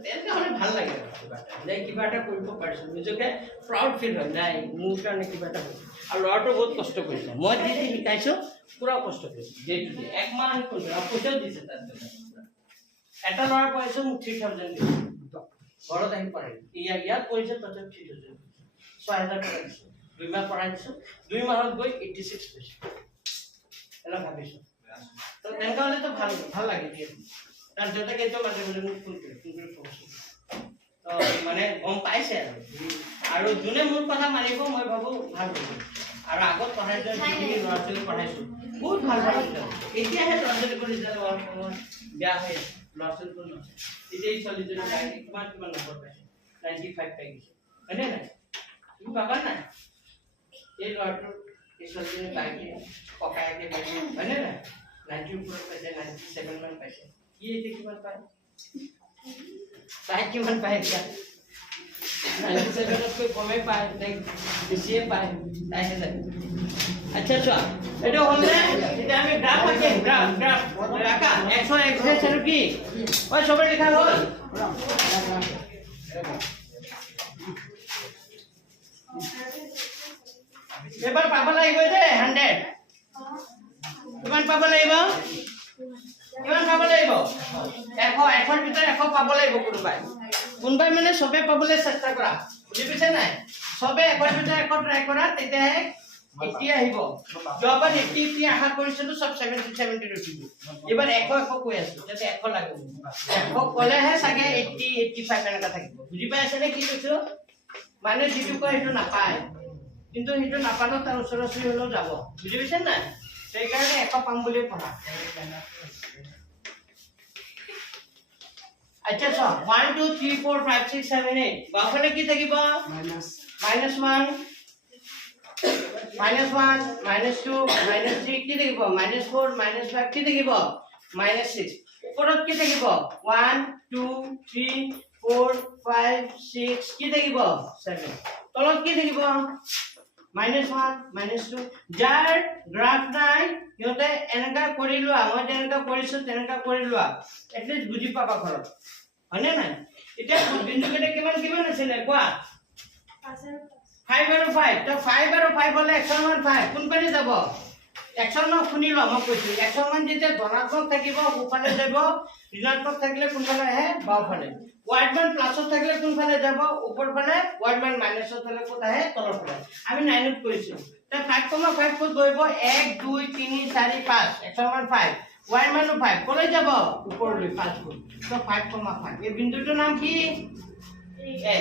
তেনেকৈ হ'লে ভাল লাগে যে কিবা এটা কৰিব পাৰিছো নিজকে প্ৰাউড ফিল হয় নাই মোৰ কাৰণে কিবা এটা হৈছে আৰু ল'ৰাটো বহুত কষ্ট কৰিছে মই যি শিকাইছো পুৰা কষ্ট কৰিছে ডে এক মাহ কৰিছে আৰু পইচাও দিছে তাত এটা ল'ৰা পইচা মোক 3000 দিছে ঘৰত আহি পঢ়াই ইয়াত পইচা তাতে 3000 6000 টকা দিছে 2 মাহ পঢ়াই দিছো 2 মাহত গৈ 86 পাইছে এলা ভাবিছো তো তেনেকা হলে তো ভাল লাগে দিয়ে তাৰ জতে কেইটো মানে মোক ফোন কৰি পঢ়িছো তো মানে গম পাইছে আৰু যোনে মোৰ কথা মানিব মই ভাবো ভাল হ'ব আৰু আগত পঢ়াইছো যিখিনি ল'ৰা-ছোৱালী পঢ়াইছো বহুত ভাল এতিয়াহে ল'ৰা-ছোৱালী কৰি যালে বেয়া হৈ আছে ল'ৰা-ছোৱালী কোন এতিয়া এই ছোৱালীজনী কিমান নম্বৰ পাইছে 95 পাই গৈছে হয়নে নাই তুমি পাবা নাই এই ল'ৰাটোৰ এই ছোৱালীজনী পাইছে ককায়েকে পাইছে হয়নে নাই 90 ওপৰত পাইছে 97 মান পাইছে কি এতিয়া কিমান পায় তাই কিমান পায় এতিয়া 97 তকৈ কমে পায় তাই বেছিয়ে পায় তাইহে জানে আচ্ছা চোৱা এইটো হ'লে এতিয়া আমি গ্ৰাফ আঁকিম গ্ৰাফ আঁকা 100 এক্সাৰসাইজ আৰু কি ঐ সবে লিখা হ'ল এবাৰ পাব লাগিব যে 100 কিমান পাব লাগিব কিমান পাব লাগিব 100 ভিতৰত 100 পাব লাগিব কোনবাই মানে সবে পাবলৈ চেষ্টা কৰা বুজি পাইছে নাই সবে 100 ভিতৰত 100 ট্ৰাই কৰা তেতিয়াহে 80 আহিব যোৱাবাৰ 80 আশা কৰিছিলো সব 70 ৰখিব এবাৰ 100 কৈ আছো যাতে 100 লাগিব 100 কলেহে চাগে 80 85 এনেকা থাকিব বুজি পাইছে নে কি কৈছো মানে যিটো কয় সেইটো নাপায় কিন্তু সেইটো নাপালেও তাৰ ওচৰচি হলেও যাব বুজি পাইছে নাই সেইকাৰণে 100 পাম বুলি পঢ়া আচ্ছা সব 1 2 3 4 5 6 7 8 বাফলে কি থাকিব -1 -2 -3 কি থাকিব -4 -5 কি থাকিব -6 ওপৰত কি থাকিব 1 2 3 4 5 6 কি থাকিব 7 তলত কি থাকিব -1 -2 যাৰ গ্ৰাফ নাই সিহঁতে এনেকা কৰি লোৱা মই যেনেকা কৰিছো তেনেকা কৰি লোৱা এটলিষ্ট বুজি পাবা ঘৰত হয়নে নাই এতিয়া বিন্দু কেইটা কিমান আছিল কোৱা 5 আৰু 5 তো 5 আৰু 5 হলে 105 কোন পানে যাব 109 শুনি ল মই কৈছো 109 যেতিয়া ধনাত্মক থাকিব ওপৰলে যাব ঋণাত্মক থাকিলে কোনফালে আহে বাওফালে ওয়াইডমান প্লাসত থাকিলে কোনফালে যাব ওপৰ ফালে ওয়াইডমান মাইনাসত হলে কোত আহে তলৰ ফালে আমি 9 ত কৰিছো তে 5,5 কত গইব 1 2 3 4 5 105 ওয়াইডমান 5 কলৈ যাব ওপৰলৈ 5 গুণ তো 5,5 এই বিন্দুটোৰ নাম কি এ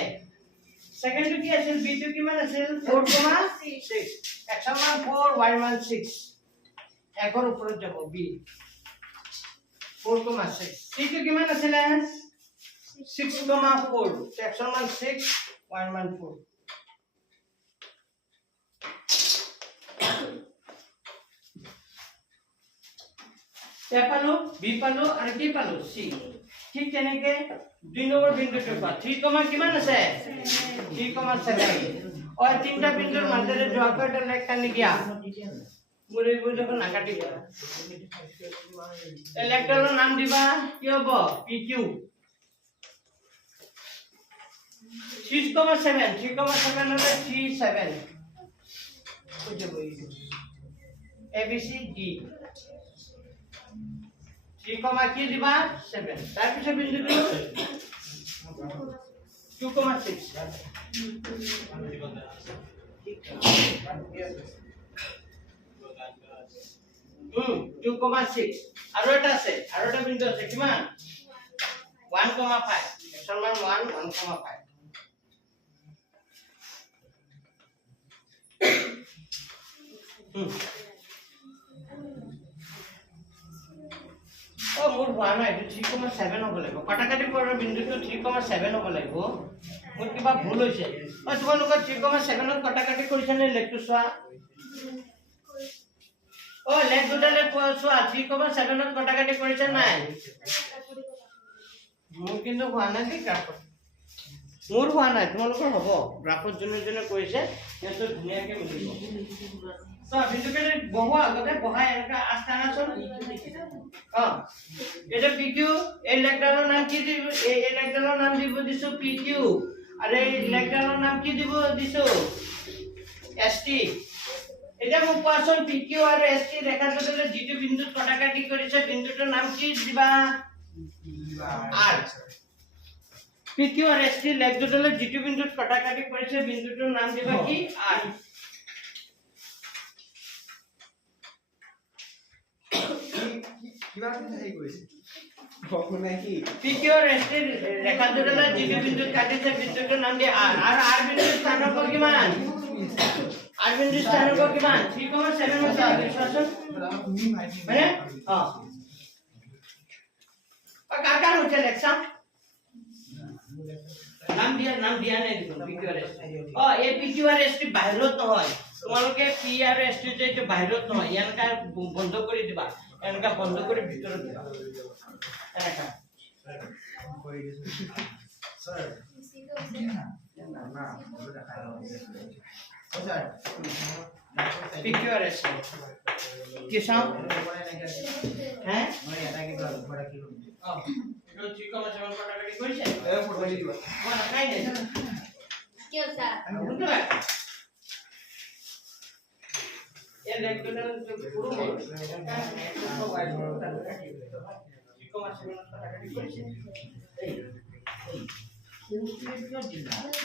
সেকেন্ড কি আছিল বি টো কিমান আছিল 4,6 104 ওয়াইডমান 6 একর ওপৰত যাব বি 4,6 সি টো কিমান আছিল 6,4 section 6 114 এ পালো বি পালো আৰু কি পালো সি ঠিক তেনেকে 2 নম্বৰ বিন্দুটো পা 3, কিমান আছে 3,7 और তিনটা বিন্দুৰ মাজেৰে যোৱাকৈ এটা লেখ টানি দিয়া মুৰে বুজক না কাটি দিয়া এই লেখডালৰ নাম দিবা কি হ'ব PQ 3,7 হলে 37 বুঝে বই ABC D 3, কি দিবা 7 তাৰ পিছত বিন্দুটো 2,6 2,6 আৰু এটা আছে আৰু এটা বিন্দু আছে কিমান 1,5 section 1 1,5 ও মোৰ হোৱা নাই 3,7 হ'ব লাগিব কাটাকাটি কৰাৰ বিন্দুটো 3,7 হ'ব লাগিব মোৰ কিবা ভুল হৈছে ও তোমালোকৰ 3,7 ত কাটাকাটি কৰিছে নে লেখটো চোৱা ও লেখ দুটালে চোৱা 3,7 ত কাটাকাটি কৰিছে নাই মোৰ কিন্তু হোৱা নাই কি গ্ৰাফত মোৰ হোৱা নাই তোমালোকৰ হ'ব গ্ৰাফত জনে কৰিছে সেইটো ধুনীয়াকে মিলিব তো বিন্দুকেৰে বহুৱা আগতে বহাই এনেকা আস্থানাচন এটা PQ এই লেখডালৰ নাম কি দিব এই লেখডালৰ নাম দিব দিছো PQ আৰু এই লেখডালৰ নাম কি দিব দিছো ST এটা মোক কোৱাচোন PQ আৰু ST ৰেখা দুডালে যিটো বিন্দুত কাটাকাটি কৰিছে বিন্দুটোৰ নাম কি দিবা R PQ আৰু ST লেখ দুডালে যিটো বিন্দুত কাটাকাটি কৰিছে বিন্দুটোৰ নাম দিবা কি R কিবা এটা হেৰি কৰিছে কখনো নাই কি পিকিউ আৰ এসটি ৰেখা দুটালে জিডি বিন্দু কাটিছে বিন্দুটোৰ নাম দিয়ে আর আর আর বিন্দু স্থানাঙ্ক কিমান আর বিন্দু স্থানাঙ্ক কিমান 3,7 হৈছে বিশ্লেষণ মানে কাকা হৈছে লেখা নাম দিয়া নাই দিব পিকিউ আর এসটি এই পিকিউ আর এসটি বাহিৰত নহয় তোমালোকে পি আৰ এসটি যে বাহিৰত নহয় ইয়ানকা বন্ধ কৰি দিবা এনেকা বন্ধ কৰি ভিতৰত দিবা এনেকা কৰি দিছো স্যাৰ না বন্ধ দেখাই স্যাৰ পিকিউ আর এসটি কি চাও হ্যাঁ মই এটা কি বড় কি এটো 3,7 কাটাকাটি কৰিছে এ ফটো দি দিবা মই নাখাই নাই কি স্যাৰ কোনটো লাগে এই লেকটোৰ পুৰো হ'ল তো ওয়াই বড় কাটাকাটি 3,7 কাটাকাটি কৰিছে এই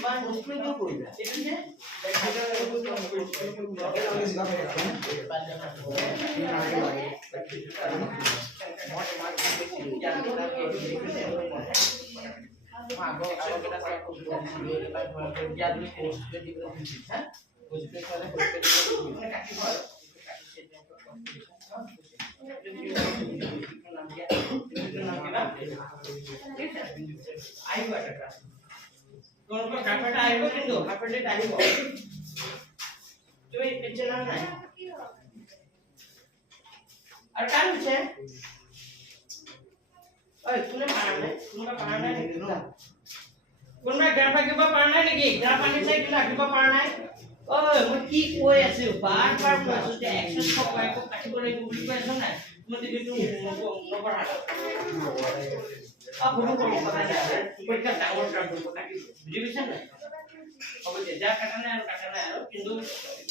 মান বস্তু কিয় কৰিলা এটো যে আইব এটা তোমালোকৰ কাপটা আইব কিন্তু কাপটে আইব তুমি পিছে না নাই আর কাম আছে ওই তুমি পারা নাই তোমরা পারা নাই নাকি কোনবা গ্রাফ আঁকিব পাৰা নাই নেকি গ্ৰাফ আঁকি চাই কিলা আঁকিব পাৰা নাই ওই মই কি কৈ আছো বাৰ বাৰ কৈ আছো যে এক্সেস কপাই কো কাটিব লাগিব বুলি কৈ আছো নাই মই দিবিটো নপঢ়া বুঢ়ো কৰিব কথা নাই পৰীক্ষা ডাঙৰ কাম কৰিব কাটি বুজি পাইছা নাই হ'ব যে যা কাটা নাই আৰু কিন্তু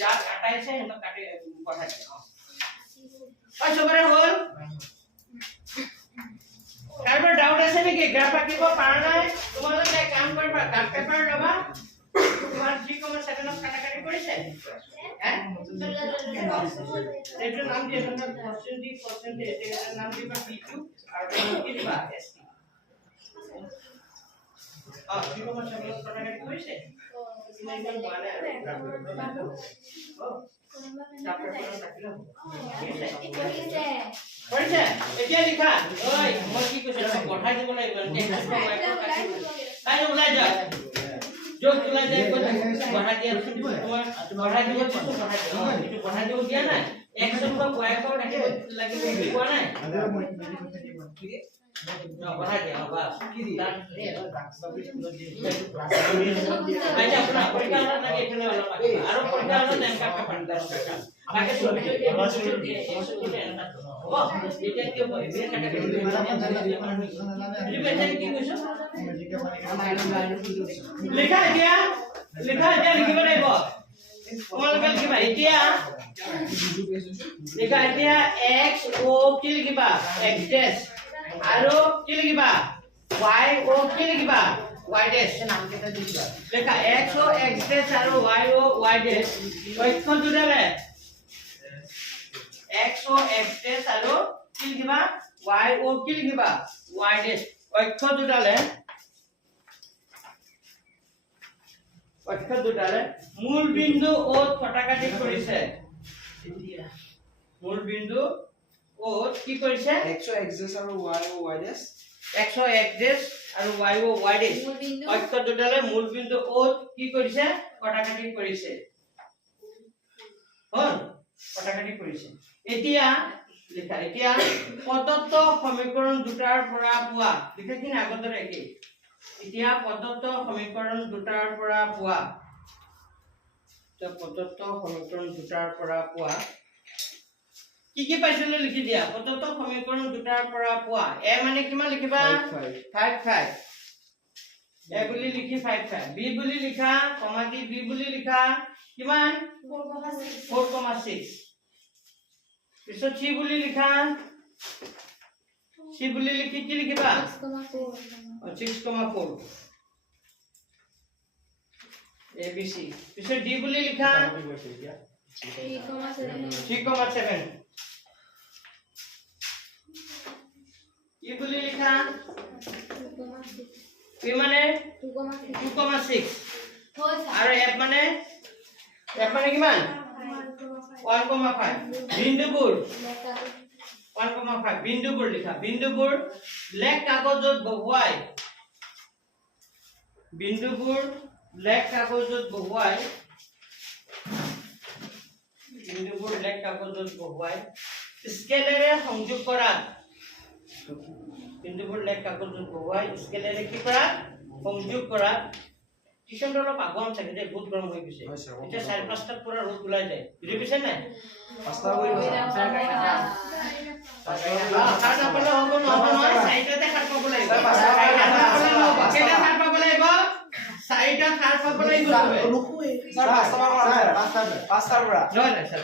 যা কাটাইছে হেন কাটি পঠাই দে চবৰে হ'ল কাৰোবাৰ ডাউট আছে নেকি গ্ৰাফ আঁকিব পাৰা নাই তোমালোকে কাম কৰিবা গ্ৰাফ পেপাৰ ল'বা তোমাৰ 3,7 কাটাকাটি কৰিছে এইটো নাম দিয়ে পাৰ্চেন্টেজ এটা নাম দিবা পিকিউ আৰু কি দিবা এসটি 3,7 কাটাকাটি কৰিছে ইমান মানে কৰিছে এতিয়া লিখা ঐ মই কি কৈছো পঢ়াই দিব লাগিব তাই ওলাই যা যোগ ওলাই যায় পঢ়াই দিয়া তোমাৰ পঢ়াই দিব তুমি পঢ়াই দিব দিয়া নাই এক্সন বা y ক ৰাখিব লাগিব কোৱা নাই পঢ়াই দিয়া বাস কি দি আচ্ছা আপোনাৰ পৰীক্ষা লাগে এখানে অলপ আৰু পৰীক্ষা হলে টাইম কাট পান বাকি সব কিছু এই বছর দিয়ে ও এটা কি হবে বের কাটা কি কইছো লেখা দিয়া লিখিব লাগিব তোমালোকে লিখিবা এতিয়া লেখা এতিয়া x o কি লিখিবা x ড্যাশ আৰু কি লিখিবা y o কি লিখিবা y ড্যাশ নাম কেটা দিবা লেখা x o x ড্যাশ আৰু y o y ড্যাশ ঐক্য দুটালে x o x ড্যাশ আৰু কি লিখিবা y o কি লিখিবা y ড্যাশ ঐক্য দুটালে মূল বিন্দু ও কাটাকাটি কৰিছে এতিয়া মূল বিন্দু ও কি কৰিছে x ড্যাশ আৰু y ড্যাশ x ড্যাশ আৰু y ড্যাশ ঐক্য দুটালে মূল বিন্দু ও কি কৰিছে কাটাকাটি কৰিছে হল কাটাকাটি কৰিছে এতিয়া লিখা এতিয়া প্ৰদত্ত সমীকৰণ দুটাৰ পৰা পোৱা লিখা কি আগতে একে এতিয়া প্ৰদত্ত সমীকৰণ দুটাৰ পৰা পোৱা প্ৰদত্ত সমীকৰণ দুটাৰ পৰা পোৱা কি পাইছিলে লিখি দিয়া প্ৰদত্ত সমীকৰণ দুটাৰ পৰা পোৱা এ মানে কিমান লিখিবা 5 এ বুলি লিখি 5 বি বুলি লিখা কমা কি বি বুলি লিখা কিমান 4,6 পিছত সি বুলি লিখা সি বুলি লিখি কি লিখিবা 6,4 ABC পিছত ডি বুলি লিখা 3,7 p মানে 2,6 2,6 হয় স্যার আৰু f মানে কিমান 1,5 বিন্দুবোৰ 1,5 বিন্দুবোৰ লিখা বিন্দুবোৰ ব্লেক কাগজত বহুৱাই বিন্দুবোৰ ব্লেক কাগজত বহুৱাই স্কেলেৰে সংযোগ কৰা বিন্দুবোৰ ব্লেক কাগজত বহুৱাই স্কেলেৰে কি কৰা সংযোগ কৰা টিউশন অলপ আগম থাকে যে বহুত গৰম হৈ গৈছে এতিয়া 4-5টাত পৰা ৰ'দ ওলাই যায় বুজি পাইছে নাই 5টা কৰিব সাত আপলে হ'ব নহয় চাৰিটাতে সাত পাব লাগিব কেইটা সাত পাব লাগিব চাৰিটা সাত পাব লাগিব স্যাৰ 5টাৰ পৰা নহয় নাই স্যাৰ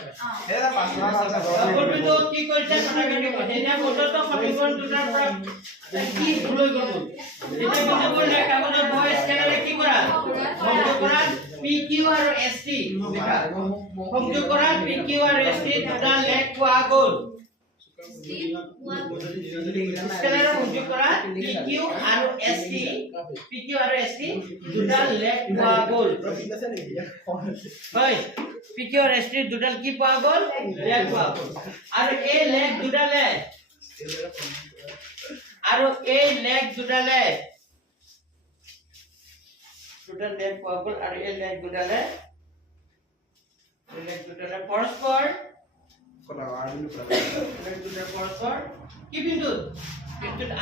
এটা 5টা বলবিতো কি কৰিছে কথাখিনি কৈছে এতিয়া মটৰটো সমীকৰণ দুটাৰ পৰা কি ভুল হৈ গ'ল এতিয়া বিন্দুবোৰ লেখ কাগজত বহাই স্কেলাৰে কি কৰা সংযোগ কৰা PQ আৰু ST লিখা সংযোগ কৰা PQ আৰু ST দুটা লেখ পোৱা গ'ল স্কেলাৰে সংযোগ কৰা PQ আৰু ST দুটা লেখ পোৱা গ'ল হয় PQ আৰু ST দুটা কি পোৱা গ'ল লেখ পোৱা গ'ল আৰু এই লেখ দুটা লেখ আৰু এই লেখ দুটা লেখ পোৱা গ'ল আৰু এই লেখ দুটা লেখ পৰস্পৰ পৰস্পৰ কি বিন্দুত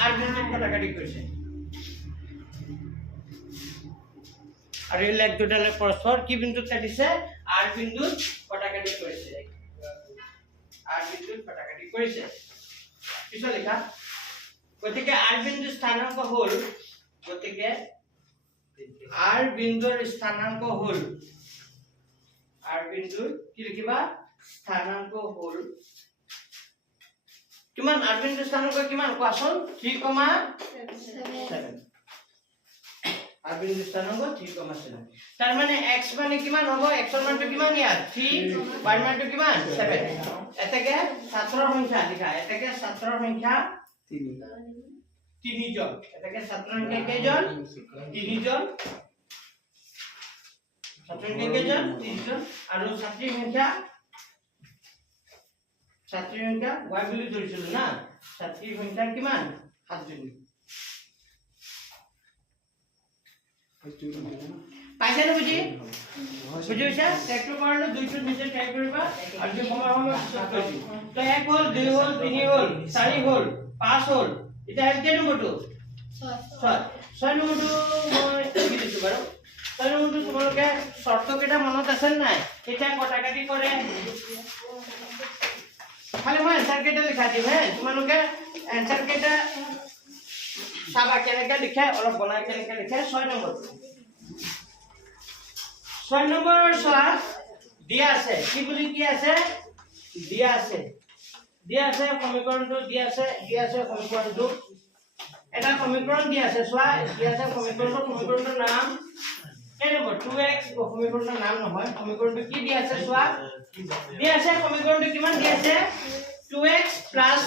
আৰ বিন্দুত কটাকাটি কৰিছে আৰু এই লেখ দুটা লেখ পৰস্পৰ কি বিন্দুত কাটিছে আৰ বিন্দুত কটাকাটি কৰিছে পিছত লিখা গতিকে আৰ বিন্দুৰ স্থানাংক হ'ল আৰ বিন্দুৰ স্থানাংক হ'ল আৰ বিন্দুৰ কি লিখিবা স্থানাংক হ'ল কিমান আৰ বিন্দুৰ স্থানাংক কিমান কোৱাচোন 3,7 আৰ বিন্দুৰ স্থানাংক 3,7 তাৰ মানে x মানে কিমান হ'ব x ৰ মানটো কিমান ইয়াত 3 y মানটো কিমান 7 এটাকে ছাত্ৰৰ সংখ্যা লিখা এটাকে ছাত্ৰৰ সংখ্যা 3 জন এটাকে ছাত্ৰৰ সংখ্যা কেইজন 3 জন ছাত্ৰৰ সংখ্যা কেইজন 3 জন আৰু ছাত্ৰীৰ সংখ্যা y বুলি ধৰিছিলো না ছাত্ৰীৰ সংখ্যা কিমান 7 জনী পাইছে না বুজি বুজিছা টেকটো কৰিলে 200 নিচে টাইপ কৰিবা আৰু যে সময় পিছত কৰিছি তো 1 হ'ল 2 হ'ল 3 হ'ল 4 হ'ল 5 হ'ল এটা কেই নম্বৰটো 6 নম্বৰটো মই কি দিছো বাৰু 6 নম্বৰটো তোমালোকে শৰ্ত কেইটা মনত আছে নাই এটা কটাকাটি কৰে খালি মই এনসাৰ কেইটা লিখা দিম হে তোমালোকে এনসাৰ কেইটা সাবা কেনেকে লিখে অলপ বনাই কেনেকে লিখে 6 নম্বৰ 6 নম্বৰ চোৱা দিয়া আছে কি বুলি কি আছে দিয়া আছে সমীকৰণটো দিয়া আছে সমীকৰণটো এটা সমীকৰণ দিয়া আছে চোৱা দিয়া আছে সমীকৰণটোৰ নাম এই নম্বৰ 2x সমীকৰণৰ নাম নহয় সমীকৰণটো কি দিয়া আছে চোৱা দিয়া আছে সমীকৰণটো কিমান দিয়া আছে 2x plus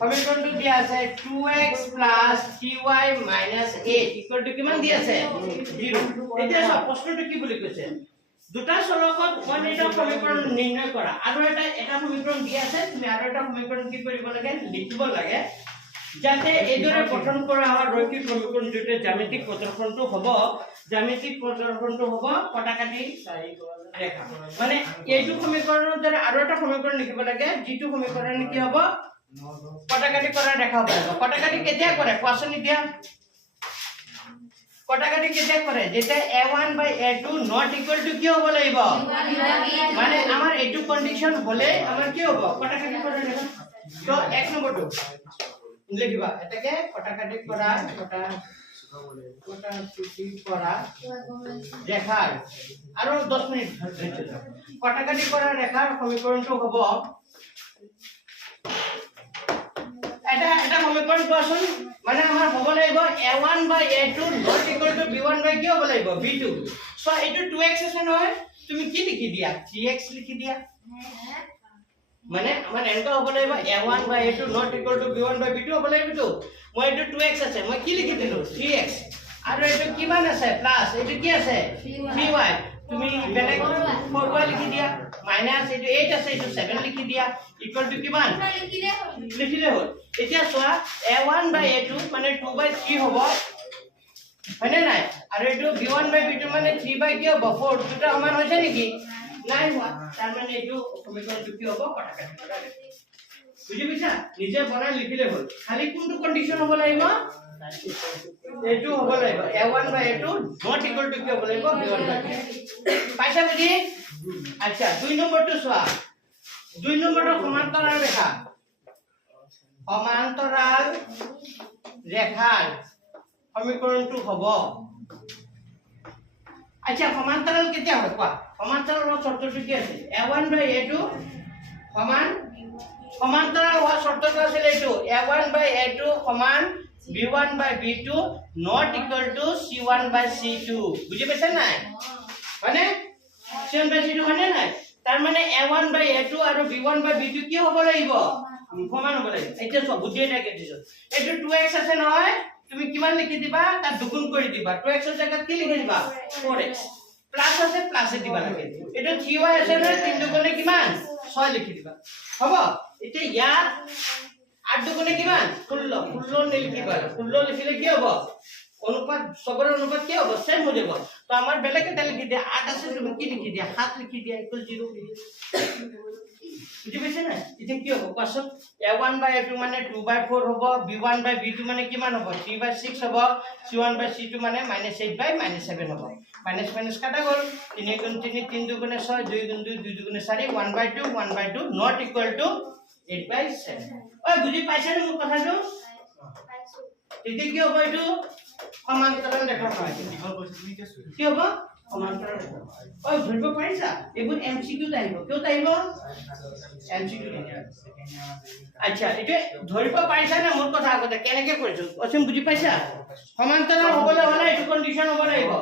সমীকৰণটো দিয়া আছে 2x plus 3y minus 8 equal to কিমান দিয়া আছে 0 এতিয়া সব প্ৰশ্নটো কি বুলি কৈছে দুটা চলকত কোন এটা সমীকৰণ নিৰ্ণয় কৰা আৰু এটা সমীকৰণ দিয়া আছে তুমি আৰু এটা সমীকৰণ কি কৰিব লাগে লিখিব লাগে যাতে এদৰে গঠন কৰা হয় ৰৈখিক সমীকৰণ দুটা জ্যামিতিক প্ৰদৰ্শনটো হ'ব কটাকাটি ৰেখা মানে এইটো সমীকৰণৰ দ্বাৰা আৰু এটা সমীকৰণ লিখিব লাগে যিটো সমীকৰণ কি হ'ব কটাকাটি কৰা ৰেখা হ'ব কটাকাটি কেতিয়া কৰে কোৱাচোন এতিয়া কটাকাটি কেতিয়া কৰে যেতিয়া a1 by a2 not equal to কি হ'ব লাগিব মানে আমাৰ এইটো কন্ডিশন হলে আমাৰ কি হ'ব কটাকাটি কৰা ৰেখা তো 1 নম্বৰটো লিখিবা এটাকে কটাকাটি কৰা ৰেখাৰ আৰু 10 মিনিট কটাকাটি কৰা ৰেখাৰ সমীকৰণটো হ'ব এটা সমীকৰণ কোৱাচোন মানে আমাৰ হ'ব লাগিব a1 by a2 not equal to b1 by কি হ'ব লাগিব b2 সো এইটো 2x আছে নহয় তুমি কি লিখি দিয়া 3x লিখি দিয়া মানে আমাৰ এনেকুৱা হ'ব লাগিব a1 by a2 not equal to b1 by b2 হ'ব লাগিব তো মই এইটো 2x আছে মই কি লিখি দিলো 3x আৰু এইটো কিমান আছে প্লাস এইটো কি আছে 3y তুমি বেলেগ 4y লিখি দিয়া মাইনাস এইটো 8 আছে এইটো 7 লিখি দিয়া ইকুয়াল টু কিমান লিখিলে হ'ল এতিয়া চোৱা a1 by a2 মানে 2 by 3 হ'ব হয়নে নাই আৰু এইটো b1 by b2 মানে 3 by কি হ'ব 4 দুটা সমান হৈছে নেকি নাই হোৱা তাৰ মানে এইটো সমীকৰণটো কি হ'ব কটাকাটি বুজি পাইছা নিজে বনাই লিখিলে হ'ল খালি কোনটো কন্ডিশন হ'ব লাগিব এইটো হ'ব লাগিব a1 by a2 not equal to কি হ'ব লাগিব b1 by পাইছা বুজি আচ্ছা 2 নম্বৰটো চোৱা 2 নম্বৰটো সমান্তৰাল ৰেখা সমান্তৰাল ৰেখাৰ সমীকৰণটো হ'ব আচ্ছা সমান্তৰাল কেতিয়া হয় কোৱা সমান্তৰালৰ শৰ্তটো কি আছে a1 by a2 সমান সমান্তৰাল হোৱা শৰ্তটো আছিল এইটো a1 by a2 সমান b1 by b2 not equal to c1 by c2 বুজি পাইছা নাই মানে c1 by c2 মানে নাই তাৰ মানে a1 by a2 আৰু b1 by b2 কি হ'ব লাগিব সমান হ'ব লাগিব এতিয়া সব বুজি এটা দিছো এইটো 2x আছে নহয় তুমি কিমান লিখি দিবা তাত দুগুণ কৰি দিবা 2x এর জায়গাত কি লিখি দিবা 4x প্লাস আছে প্লাসে দিবা লাগে এটা 3y আছে না 3 দুগুণে কিমান 6 লিখি দিবা হ'ব এটা ইয়াত 8 দুগুণে কিমান 16 লিখিবা 16 লিখিলে কি হ'ব অনুপাত সবৰ অনুপাত কি হ'ব সেম হৈ যাব তো আমাৰ বেলেগ এটা লিখি দিয়া 8 আছে তুমি কি লিখি দিয়া 7 লিখি দিয়া ইকুয়াল 0 বুজি পাইছে না এটা কি হ'ব কোৱাচোন a1 by a2 মানে 2 by 4 হ'ব b1 by b2 মানে কিমান হ'ব 3 by 6 হ'ব c1 by c2 মানে -8 by -7 হ'ব মাইনাস মাইনাস কাটা গ'ল 3 গুণ 3 3 দুগুণে 6 2 গুণ 2 2 দুগুণে 4 1 by 2 not equal to 8 by 7 ওই বুজি পাইছা না মোৰ কথাটো এতিয়া কি হ'ব এইটো সমান্তৰাল ৰেখা হয় কি হ'ব সমান্তৰাল ৰেখা ওই ধৰিব পাৰিছা এইবোৰ এমসিকিউ আহিব কিয় আহিব এমসিকিউ আচ্ছা এটা ধৰিব পাৰিছা না মোৰ কথা আগতে কেনেকৈ কৰিছো অসীম বুজি পাইছা সমান্তৰাল হ'বলৈ হ'লে এইটো কন্ডিশন হ'ব লাগিব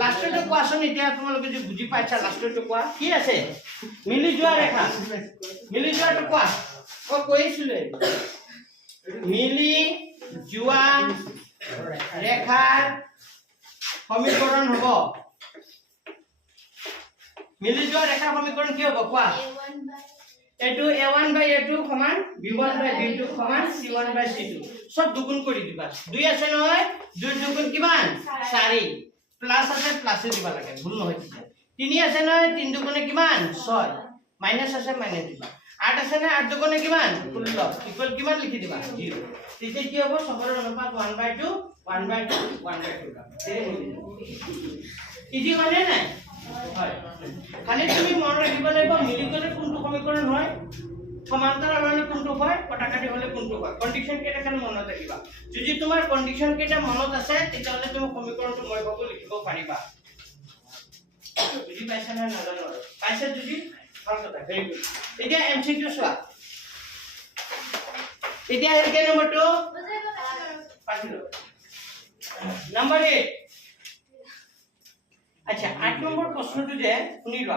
লাষ্টটো কোৱাচোন এতিয়া তোমালোকে যে বুজি পাইছা লাষ্টটো কোৱা কি আছে মিলি যোৱা ৰেখা মিলি যোৱাটো কোৱা মই কৈছিলো মিলি যোৱা ৰেখাৰ সমীকৰণ হ'ব মিলি যোৱা ৰেখাৰ সমীকৰণ কি হ'ব কোৱা এইটো a1 by a2 সমান b1 by b2 সমান c1 by c2 সব দুগুণ কৰি দিবা 2 আছে নহয় 2 দুগুণ কিমান 4 প্লাস আছে প্লাসে দিবা লাগে ভুল নহয় 3 আছে নহয় 3 দুগুণে কিমান 6 মাইনাস আছে মাইনাস দিবা 8 আছে না 8 দুগুণে কিমান 16 ইকুয়াল কিমান লিখি দিবা 0 তেতিয়া কি হ'ব সবৰ অনুপাত 1/2 1/2 1/2 ইজি মানে নাই হয় খালি তুমি মন ৰাখিব লাগিব মিলি গলে কোনটো সমীকৰণ হয় সমান্তৰাল হলে কোনটো হয় কটাকাটি হলে কোনটো হয় কন্ডিশন কেটা খালি মনত ৰাখিবা যদি তোমাৰ কন্ডিশন কেটা মনত আছে তেতিয়াহলে তুমি সমীকৰণটো মই ভাবো লিখিব পাৰিবা বুজি পাইছা না নাজানো পাইছা যদি ভাল কথা ভেৰি গুড এতিয়া এমসিকিউ চোৱা এতিয়া একে নম্বৰটো পাঠিলো নম্বৰ 8 अच्छा 8 नंबर प्रश्नটো যে শুনিবা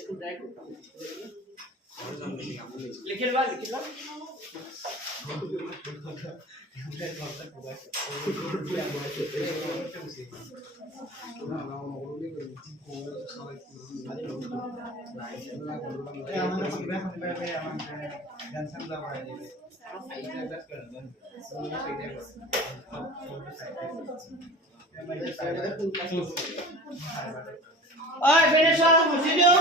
স্কুল ট্রাই করতাম লিখিলবা ओए फिनिश वाला मुझे दो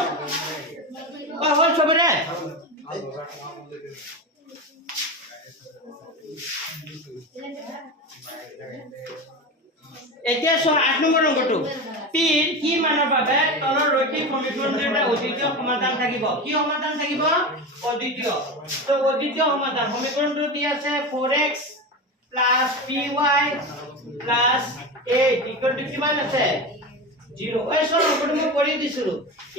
ओए होल सबरे এতিয়া 8 নম্বৰ অংকটো টিৰ কি মানৰ বাবে তলৰ ৰৈখিক সমীকৰণৰ এটা অদ্বিতীয় সমাধান থাকিব কি সমাধান থাকিব অদ্বিতীয় তো অদ্বিতীয় সমাধান সমীকৰণটো দি আছে 4x + py + 8 ইকুয়াল টু কিমান আছে 0 এই সব অংকটো মই কৰি দিছিলো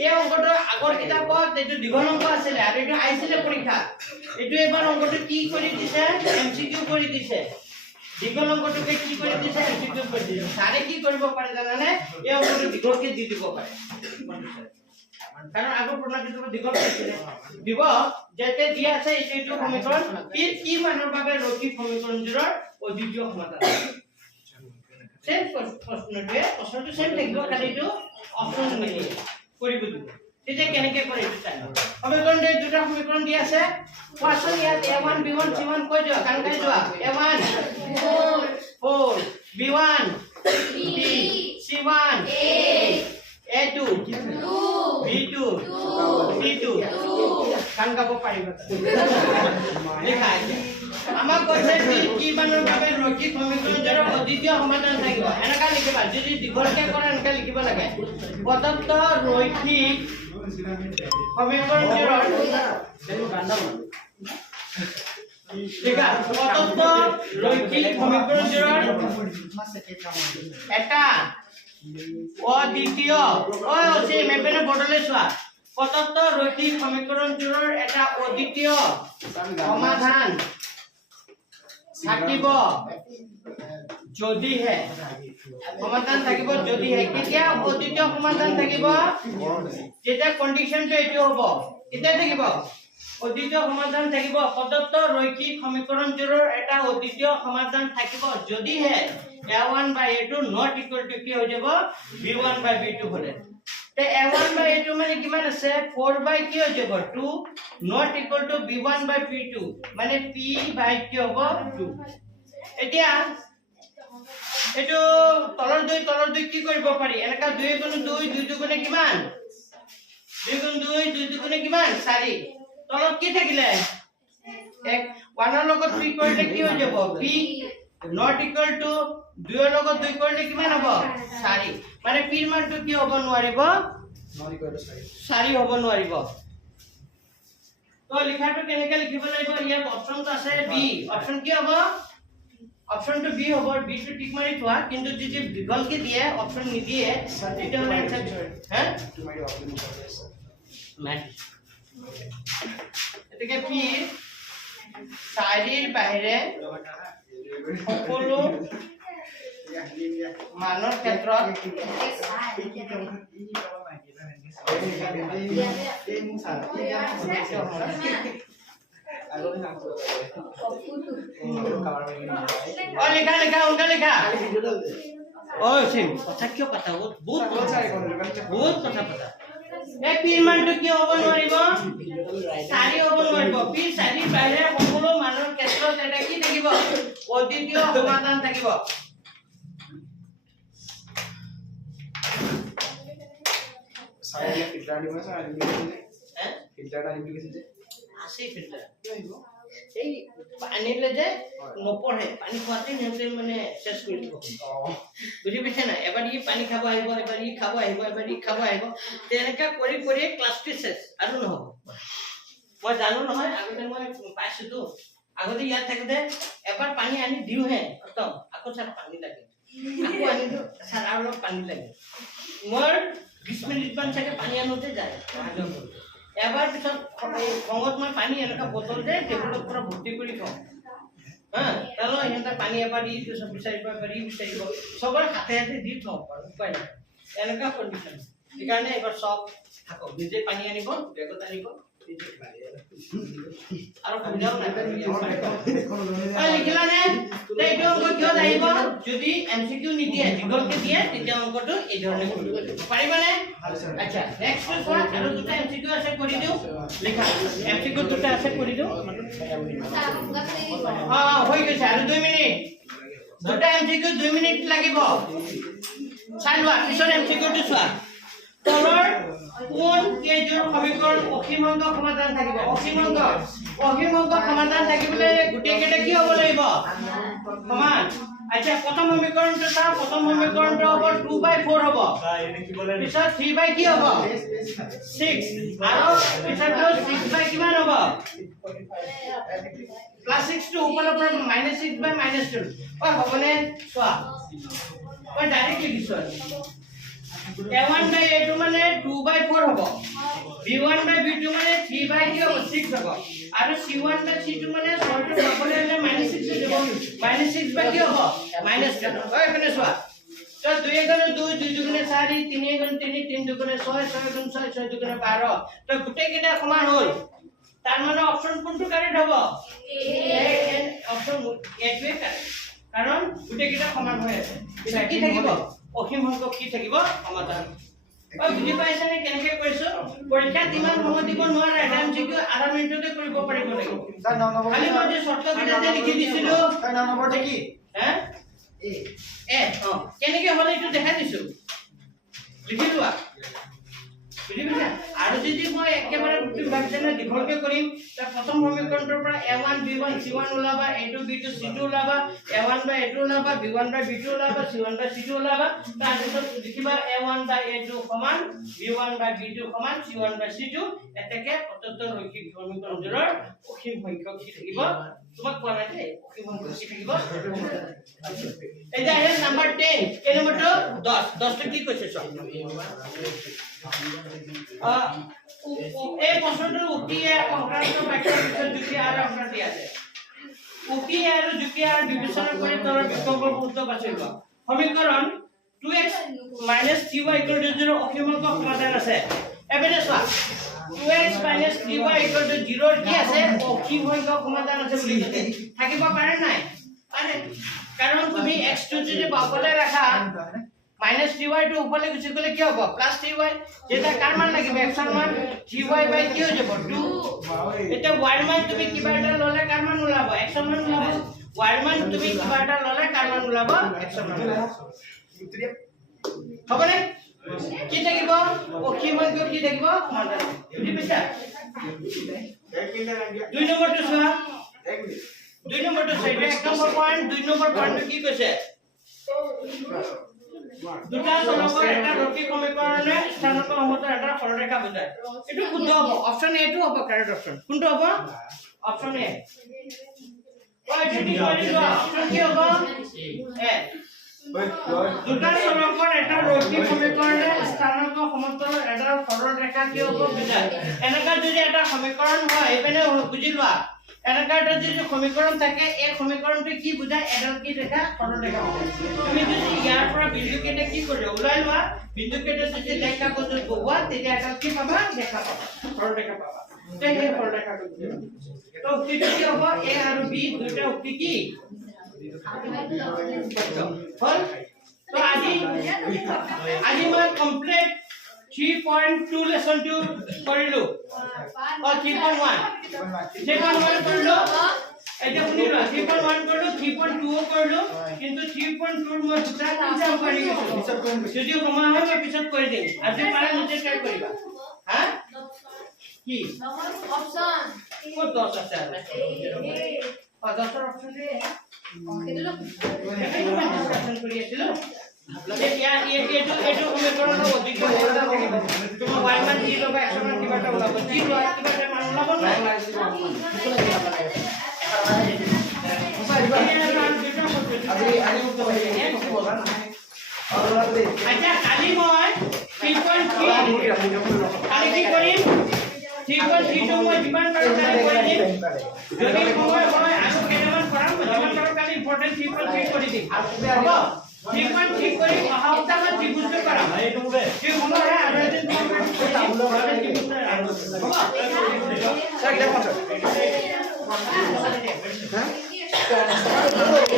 এই অংকটো আগৰ কিতাপত এইটো দীঘল অংক আছিল আৰু এইটো আইছিলে পৰীক্ষা এইটো এবাৰ অংকটো কি কৰি দিছে এমসিকিউ কৰি দিছে দীঘল অংকটোকে কি কৰি দিছে এমসিকিউ কৰি দিছে সাৰে কি কৰিব পাৰে জানানে এই অংকটো দীঘলকে দি দিব পাৰে কাৰণ আগৰ প্ৰণালীটো দীঘল কৰিছিলে দিব যেতে দিয়া আছে এইটো সমীকৰণ কি মানৰ বাবে ৰৈখিক সমীকৰণজোৰৰ অদ্বিতীয় সমাধান সেম প্ৰশ্নটো সেম থাকিব খালি এইটো অপচন নিদিয়ে কৰিব দিব তেতিয়া কেনেকৈ কৰে এইটো চাই লওঁ সমীকৰণ দুটা সমীকৰণ দিয়া আছে কোৱাচোন ইয়াত a1 b1 c1 কৈ যোৱা কাণ কাই যোৱা a1 4 b1 b c1 a2 b2 c2 কাণ গাব পাৰিব লিখা আছে আমাক কৈছে কি মানৰ বাবে ৰৈখিক সমীকৰণজোৰৰ অদ্বিতীয় সমাধান থাকিব এনেকা লিখিবা যদি দীঘলকে কৰে এনেকা লিখিব লাগে প্ৰদত্ত ৰৈখিক সমীকৰণজোৰৰ লিখা প্ৰদত্ত ৰৈখিক সমীকৰণজোৰৰ এটা অদ্বিতীয় অসি মেপেনে বদলে চোৱা প্ৰদত্ত ৰৈখিক সমীকৰণজোৰৰ এটা অদ্বিতীয় সমাধান থাকিব যদিহে সমাধান থাকিব যদিহে কেতিয়া অদ্বিতীয় সমাধান থাকিব যেতিয়া কন্ডিশনটো এইটো হ'ব কেতিয়া থাকিব অদ্বিতীয় সমাধান থাকিব প্ৰদত্ত ৰৈখিক সমীকৰণজোৰৰ এটা অদ্বিতীয় সমাধান থাকিব যদিহে a1 by a2 not equal to কি হৈ যাব b1 by b2 হলে তে a1 by a2 মানে কিমান আছে 4 by কি হৈ যাব 2 not equal to b1 by b2 মানে p by কি হ'ব 2 এতিয়া এটো তলৰ দুই কি কৰিব পাৰি এনেকা 2 গুণ 2 2 গুণে কিমান 2 গুণ 2 2 গুণে কিমান 4 তলত কি থাকিলে 1 1 ৰ লগত 3 কৰিলে কি হৈ যাব p not equal to 2 ৰ লগত 2 কৰিলে কিমান হ'ব 4 মানে p ৰ মানটো কি হ'ব নোৱাৰিব 4 হ'ব নোৱাৰিব তো লিখাটো কেনেকৈ লিখিব লাগিব ইয়াত অপচনটো আছে b অপচন কি হ'ব অপচনটো b হ'ব b টো টিক মাৰি থোৱা কিন্তু যদি বিকল্পকে দিয়ে অপচন নিদিয়ে তেতিয়াহ'লে হ্যাঁ তোমাৰে অপচন আছে ম্যাথ এটাকে p 4 ৰ বাহিৰে সকলো মানৰ ক্ষেত্ৰত লিখা উনকা লিখা সিম কথা কিয় কথা বহুত কথা পতা এই পি মানটো কি হ'ব নোৱাৰিব 4 হ'ব নোৱাৰিব পি 4 বাহিৰে সকলো মানৰ ক্ষেত্ৰত এটা কি থাকিব অদ্বিতীয় সমাধান থাকিব সাইডে ফিল্টার দিব না স্যার ফিল্টারটা নিবিকেছে যে আছে ফিল্টার এই পানীলে যে নপঢ়ে পানী খোৱাতে নিতে মানে চেছ কৰি দিব বুজি পাইছে না এবাৰ ই পানী খাব আহিব এবাৰ ই খাব আহিব এবাৰ ই খাব আহিব তেনেকা কৰি কৰি ক্লাছটো চেছ আৰু নহব মই জানো নহয় আগতে মই পাইছো তো আগতে ইয়াত থাকতে এবাৰ পানী আনি দিও হে খতম আকৌ চাৰ পানী লাগে আকৌ আনি দিও চাৰ আৰু পানী লাগে মোৰ 20 মিনিট মান চাগে পানী আনোতে যায় এবাৰ পিছত খঙত মই পানী এনেকা বটল যে টেবুলত পুৰা ভৰ্তি কৰি থওঁ হা তালো এহেঁতে পানী এবাৰ দি পিছত বিচাৰিব চবৰ হাতে হাতে দি থওঁ উপায় নাই এনেকা কণ্ডিশ্যন সেইকাৰণে এবাৰ চব থাকক নিজে পানী আনিব বেগত আনিব আৰু সুবিধাও নাই লিখিলা নে এইটো অংক কিয় আহিব যদি এমসিকিউ নিদিয়ে দীঘলকে দিয়ে তেতিয়া অংকটো এই ধৰণে কৰিব পাৰিবানে আচ্ছা নেক্সট চোৱা আৰু দুটা এমসিকিউ আছে কৰি দিও লিখা এমসিকিউ দুটা আছে কৰি দিও হৈ গৈছে আৰু 2 মিনিট দুটা এমসিকিউ 2 মিনিট লাগিব চাই লোৱা পিছৰ এমসিকিউটো চোৱা তলৰ কোন কেইজোৰ সমীকৰণ অসীমান্ত সমাধান থাকিব অসীমান্ত সমাধান থাকিবলে গুটেই কেইটা কি হ'ব লাগিব সমান আচ্ছা প্ৰথম সমীকৰণটো চাও প্ৰথম সমীকৰণটো হ'ব 2/4 হ'ব পিছত 3/কি হ'ব 6 আৰু পিছতটো 6/, কিমান হ'ব +6 টো ওপৰৰ পৰা -6/-2 হ'বনে চোৱা ডাইৰেক্ট লিখিছো a1 by a2 মানে 2/4 হ'ব b1 by b2 মানে 3/কি হ'ব 6 হ'ব আৰু c1 by c2 মানে 6 টো পাবলে হলে -6 হৈ যাব -6/কি হ'ব -10 এখানে চোৱা তো 2 এখানে 2 2 গুণে 4 3 গুণ 3 3 দুগুণে 6 6 গুণ 6 6 দুগুণে 12 তো গোটেই কেইটা সমান হ'ল তাৰ মানে অপচন কোনটো কাৰেক্ট হ'ব অপচন এটোৱে কাৰেক্ট কাৰণ গোটেই কেইটা সমান হৈ আছে এটা কি থাকিব অসীম সংখ্যক কি থাকিব সমাধান বুজি পাইছানে কেনেকৈ কৰিছো পৰীক্ষাত ইমান সময় দিব নোৱাৰে এটা এমচিকিউ আধা মিনিটতে কৰিব পাৰিব লাগিব স্যার নাম নম্বর খালি মই যে শর্টকাটে যে লিখি দিছিলো স্যার নাম নম্বরটা কি হ্যাঁ কেনেকৈ হলে এইটো দেখাই দিছো লিখি লোৱা বুজি পাইছা আৰু যদি মই একেবাৰে তুমি ভাবিছানে দীঘলকৈ কৰিম তাৰ প্ৰথম সমীকৰণটোৰ পৰা a1 b1 c1 ওলাবা a2 b2 c2 ওলাবা a1 by a2 ওলাবা b1 by b2 ওলাবা c1 by c2 ওলাবা তাৰপিছত লিখিবা a1 by a2 সমান b1 by b2 সমান c1 by c2 এতেকে প্ৰদত্ত ৰৈখিক সমীকৰণবোৰৰ অসীম সংখ্যক কি থাকিব তোমাক কোৱা নাই যে অসীম সংখ্যক কি থাকিব এতিয়া আহিল নম্বৰ 10 এই নম্বৰটো 10 10 টো কি কৈছে চোৱা এই প্ৰশ্নটোৰ উক্তি সংক্ৰান্ত বাক্যৰ পিছত যুক্তি আৰু অংশ দিয়া আছে উক্তি আৰু যুক্তি আৰু বিবেচনা কৰি তলৰ বিকল্প শুদ্ধ বাছি লোৱা সমীকৰণ 2x - 3y = 0 অসীম সংখ্যক সমাধান আছে এবেনে চোৱা 2x - 3y = 0 কি আছে অসীম সংখ্যক সমাধান আছে বুলি কৈছে থাকিব পাৰে নাই মানে কাৰণ তুমি x টো যদি বাওঁফালে ৰাখা -3y টো উপলে গুচি গলে কি হ'ব +3y যেটা কার মান লাগিব x এর মান 3y বাই কি হৈ যাব 2 এটা y এর মান তুমি কিবা এটা ললে কার মান ওলাব x এর মান ওলাব y এর মান তুমি কিবা এটা ললে কার মান ওলাব x এর মান হবনে কি থাকিব অসীম সংখ্যক কি থাকিব সমাধান বুজি পাইছা 2 নম্বৰটো চোৱা 2 নম্বৰটো চাই 1 নম্বৰ পয়েন্ট 2 নম্বৰ পয়েন্টটো কি কৈছে দুটা চলকৰ এটা ৰৈখিক সমীকৰণে স্থানাঙ্ক সমতা এটা সৰলৰেখা বুজায় এটো শুদ্ধ হ'ব অপচন এ টো হ'ব কাৰেক্ট অপচন কোনটো হ'ব অপচন এ যদি কৰি লোৱা অপচন কি হ'ব এ দুটা চলকৰ এটা ৰৈখিক সমীকৰণে স্থানাঙ্ক সমতলৰ এটা সৰলৰেখা কি হ'ব বুজায় এনেকা যদি এটা সমীকৰণ হয় এপেনে বুজি লোৱা এনেকা এটা যদি সমীকৰণ থাকে এই সমীকৰণটো কি বুজায় এডাল কি ৰেখা সৰলৰেখা তুমি যদি ইয়াৰ পৰা বিন্দু কেটা কি কৰিলে ওলাই লোৱা বিন্দু কেটা যদি লেখা পদ্ধতি বহুৱা তেতিয়া এটা কি পাবা দেখা পাবা সৰলৰেখা পাবা তেই এই সৰলৰেখাটো তো উক্তিটো কি হ'ব a আৰু b দুটা উক্তি কি হল তো আজি মই কমপ্লিট 3.2 লেসন টু কৰিলো অ 3.1 3.1 কৰিলো এটা শুনি লোৱা 3.1 কৰিলো 3.2 কৰিলো কিন্তু 3.2 মই দুটা তিনটা কৰি গৈছো যদি সময় হয় মই পিছত কৰি দিম আজি পাৰে নিজে ট্ৰাই কৰিবা হা কি অপশন কোন 10 আছে অ 10 এৰ অপশন ৰে এটাই মই ডিসকাশন কৰি আছিলো এতিয়া এটো সমীকৰণৰ অধিক তোমাৰ y মান 0 বা x মান কিবাটা ওলাব 0 কিবাটা মান ওলাব নাই আচ্ছা কালি মই 3.3 কালি কি কৰিম 3.3 মই যিমান পাৰো কালি কৰি দিম যদি সময় হয় আৰু কেইটামান কৰাম যিমান পাৰো কালি ইম্পৰ্টেন্ট 3.3 কৰি দিম হ'ব 3.3 কৰি অহা সপ্তাহত ত্ৰিভুজটো কৰাম এই number কি সময় হয় আৰু এদিন ত্ৰিভুজ হ'ব